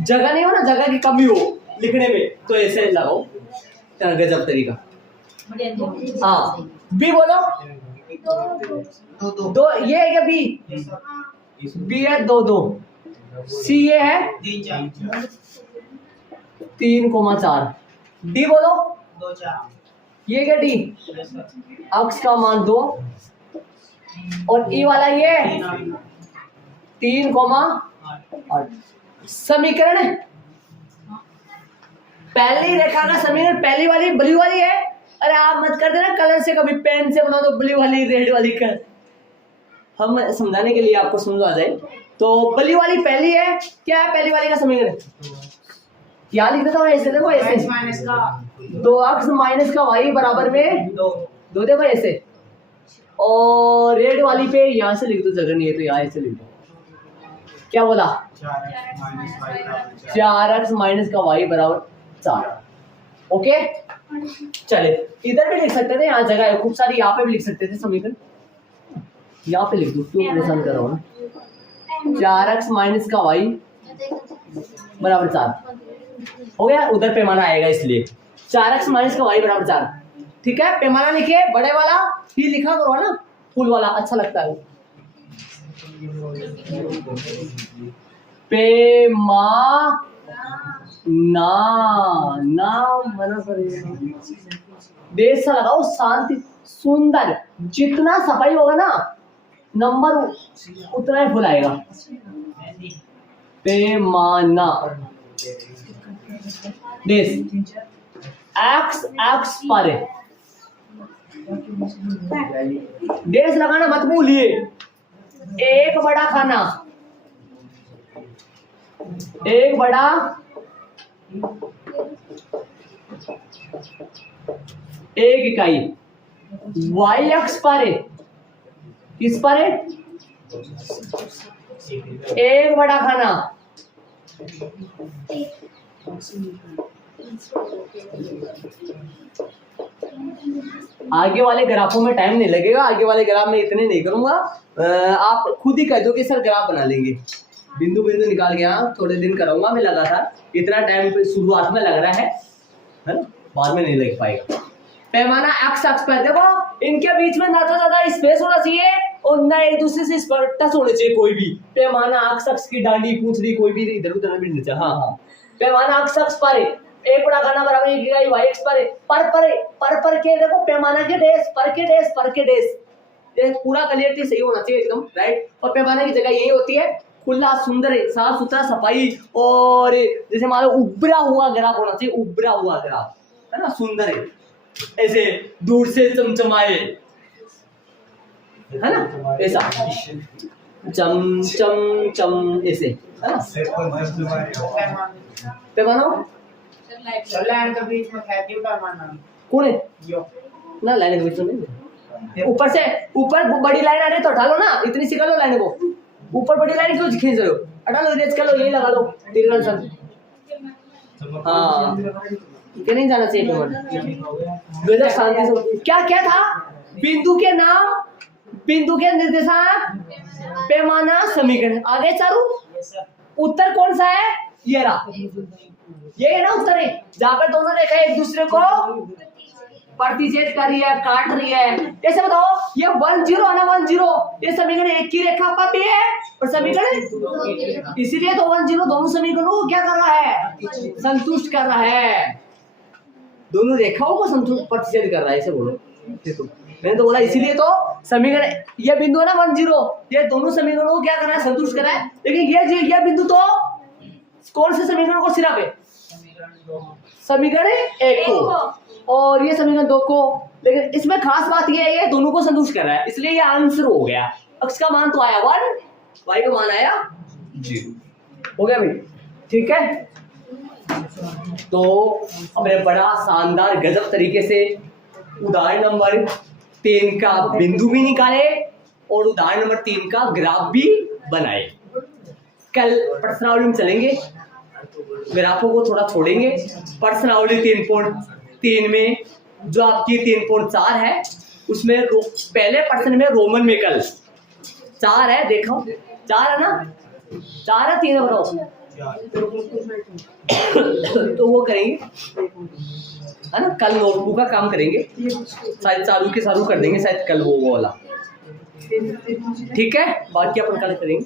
जगह नहीं हो ना, जगह की कमी हो लिखने में तो ऐसे लगाओ, गजब तरीका। हाँ, बी बोलो। दो ये है क्या बी? बी है 2 2। सी ये है 3,4। डी बोलो। ये क्या डी? अक्ष का मान 2 और ई वाला ये 3,8। समीकरण पहली रेखा का समीकरण पहली वाली ब्लू वाली है। अरे आप मत कर देना कलर से, कभी पेन से बना दो ब्लू वाली रेड वाली कर, हम समझाने के लिए आपको समझ आ जाए। तो ब्लू वाली पहली है, क्या है पहली वाली का समीकरण? क्या लिख देता हूँ ऐसे, देखो ऐसे 2x माइनस का y बराबर में 2 देखो ऐसे। और रेड वाली पे यहाँ से लिख दो, जगह नहीं है तो यहाँ ऐसे लिख दो। क्या बोला? 4x माइनस का y बराबर 4। ओके चले, इधर भी लिख सकते थे, यहाँ जगह है खूब सारी, यहाँ पे भी लिख सकते थे समीकरण। यहाँ पे लिख दो, क्यों परेशान कर रहा हूँ ना। 4x माइनस का y बराबर 4 हो गया। उधर पैमाना आएगा इसलिए 4x माइनस का y बराबर 4। ठीक है, पैमाना लिखे बड़े वाला ही लिखा करो ना, फुल वाला अच्छा लगता है। पैमाना ना मना करेगा, देश सा लगाओ, शांति सुंदर। जितना सफाई होगा ना नंबर उतना ही फुल आएगा। पैमाना देश एक्स एक्स पर देश लगाना मत भूलिए। एक बड़ा खाना, एक बड़ा एक इकाई, वाई एक्स पर है, किस पर है? एक बड़ा खाना। आगे वाले ग्राफों में टाइम नहीं लगेगा, आगे वाले ग्राफ में इतने नहीं करूंगा, आप खुद ही कह दो कि सर ग्राफ बना लेंगे। बिंदु बिंदु निकाल के यहाँ थोड़े दिन कराऊंगा मैं लगातार, इतना टाइम शुरुआत में लग रहा है ना, बाद में नहीं लग पाएगा। पैमाना एक्स एक्स पर देखो, इनके बीच में ना तो ज्यादा स्पेस होना चाहिए और ना एक दूसरे से टच होने चाहिए कोई भी। पैमाना एक्स एक्स की डांडी पूंछड़ी कोई भी इधर उधर भी नहीं चाहिए। हाँ हाँ, पैमाना एक्स एक्स पर है, एक बड़ा खाना बराबर एक इकाई वाई एक्स पर है। पर के देखो, पैमाना के डेस पर के डेस, ये पूरा क्लियरिटी सही होना चाहिए एकदम राइट। और पैमाने की जगह यही होती है, खुला सुंदर है, साफ सुथरा सफाई, और जैसे मान लो उभरा हुआ ग्राफ होना चाहिए, उभरा हुआ ग्राफ है ना, सुंदर है, ऐसे दूर से चमचमाए है ना, ऐसा चम चम चम ऐसे है ना। पैमाना लाइन के बीच में खेती पैमाना कौन है ना, लाइन के बीच में नहीं, ऊपर से ऊपर बड़ी लाइन आ रही है तो हटा लो ना, इतनी सी कर लो लाइन को, ऊपर बड़ी लाइन क्यों खींच रहे हो, हटा लो, इरेज कर लो, यही लगा लो दीर्घ सन। हाँ कि नहीं जाना चाहिए गजब शांति से। क्या क्या था? बिंदु के नाम, बिंदु के निर्देशांक, पैमाना, समीकरण। आगे चालू, उत्तर कौन सा है? ये रहा, ये है ना उत्तर है, जहां पर दोनों रेखा एक दूसरे को प्रतिच्छेद कर रही है, काट रही है। जैसे बताओ, ये 10 है ना, 10, ये समीकरण एक की रेखा पर भी है और समीकरण, इसीलिए तो 10 दोनों समीकरणों को क्या कर रहा है? संतुष्ट कर रहा है, दोनों रेखाओं को संतुष्ट प्रतिच्छेद कर रहा है, ऐसे बोलो। देखो मैंने तो बोला, इसीलिए तो समीकरण, ये बिंदु है ना 10, ये दोनों समीकरणों को क्या कर रहा है? संतुष्ट कर रहा है। लेकिन ये बिंदु तो कौन से समीकरण को सिरा पे? समीकरण 1 को और ये समीकरण 2 को। लेकिन इसमें खास बात ये है, ये दोनों को संतुष्ट कर रहा है, इसलिए ये आंसर हो गया। x का मान तो आया 1, y का मान आया 0, हो गया भाई। ठीक है, तो हमने बड़ा शानदार गजब तरीके से उदाहरण नंबर 3 का बिंदु भी निकाले और उदाहरण नंबर 3 का ग्राफ भी बनाए। कल प्रश्नावली में चलेंगे, ग्राफों को थोड़ा छोड़ेंगे। प्रश्नावली 3.3 में जो आपकी 3.4 है, उसमें पहले प्रश्न में रोमन में कल 4 है, देखो 4 है ना, 4 है 3 है, बताओ तो वो करेंगे, है ना, कल नोटबुक का काम करेंगे, शायद चालू कर देंगे शायद कल वो वाला, ठीक है, बाकी अपन कल करेंगे।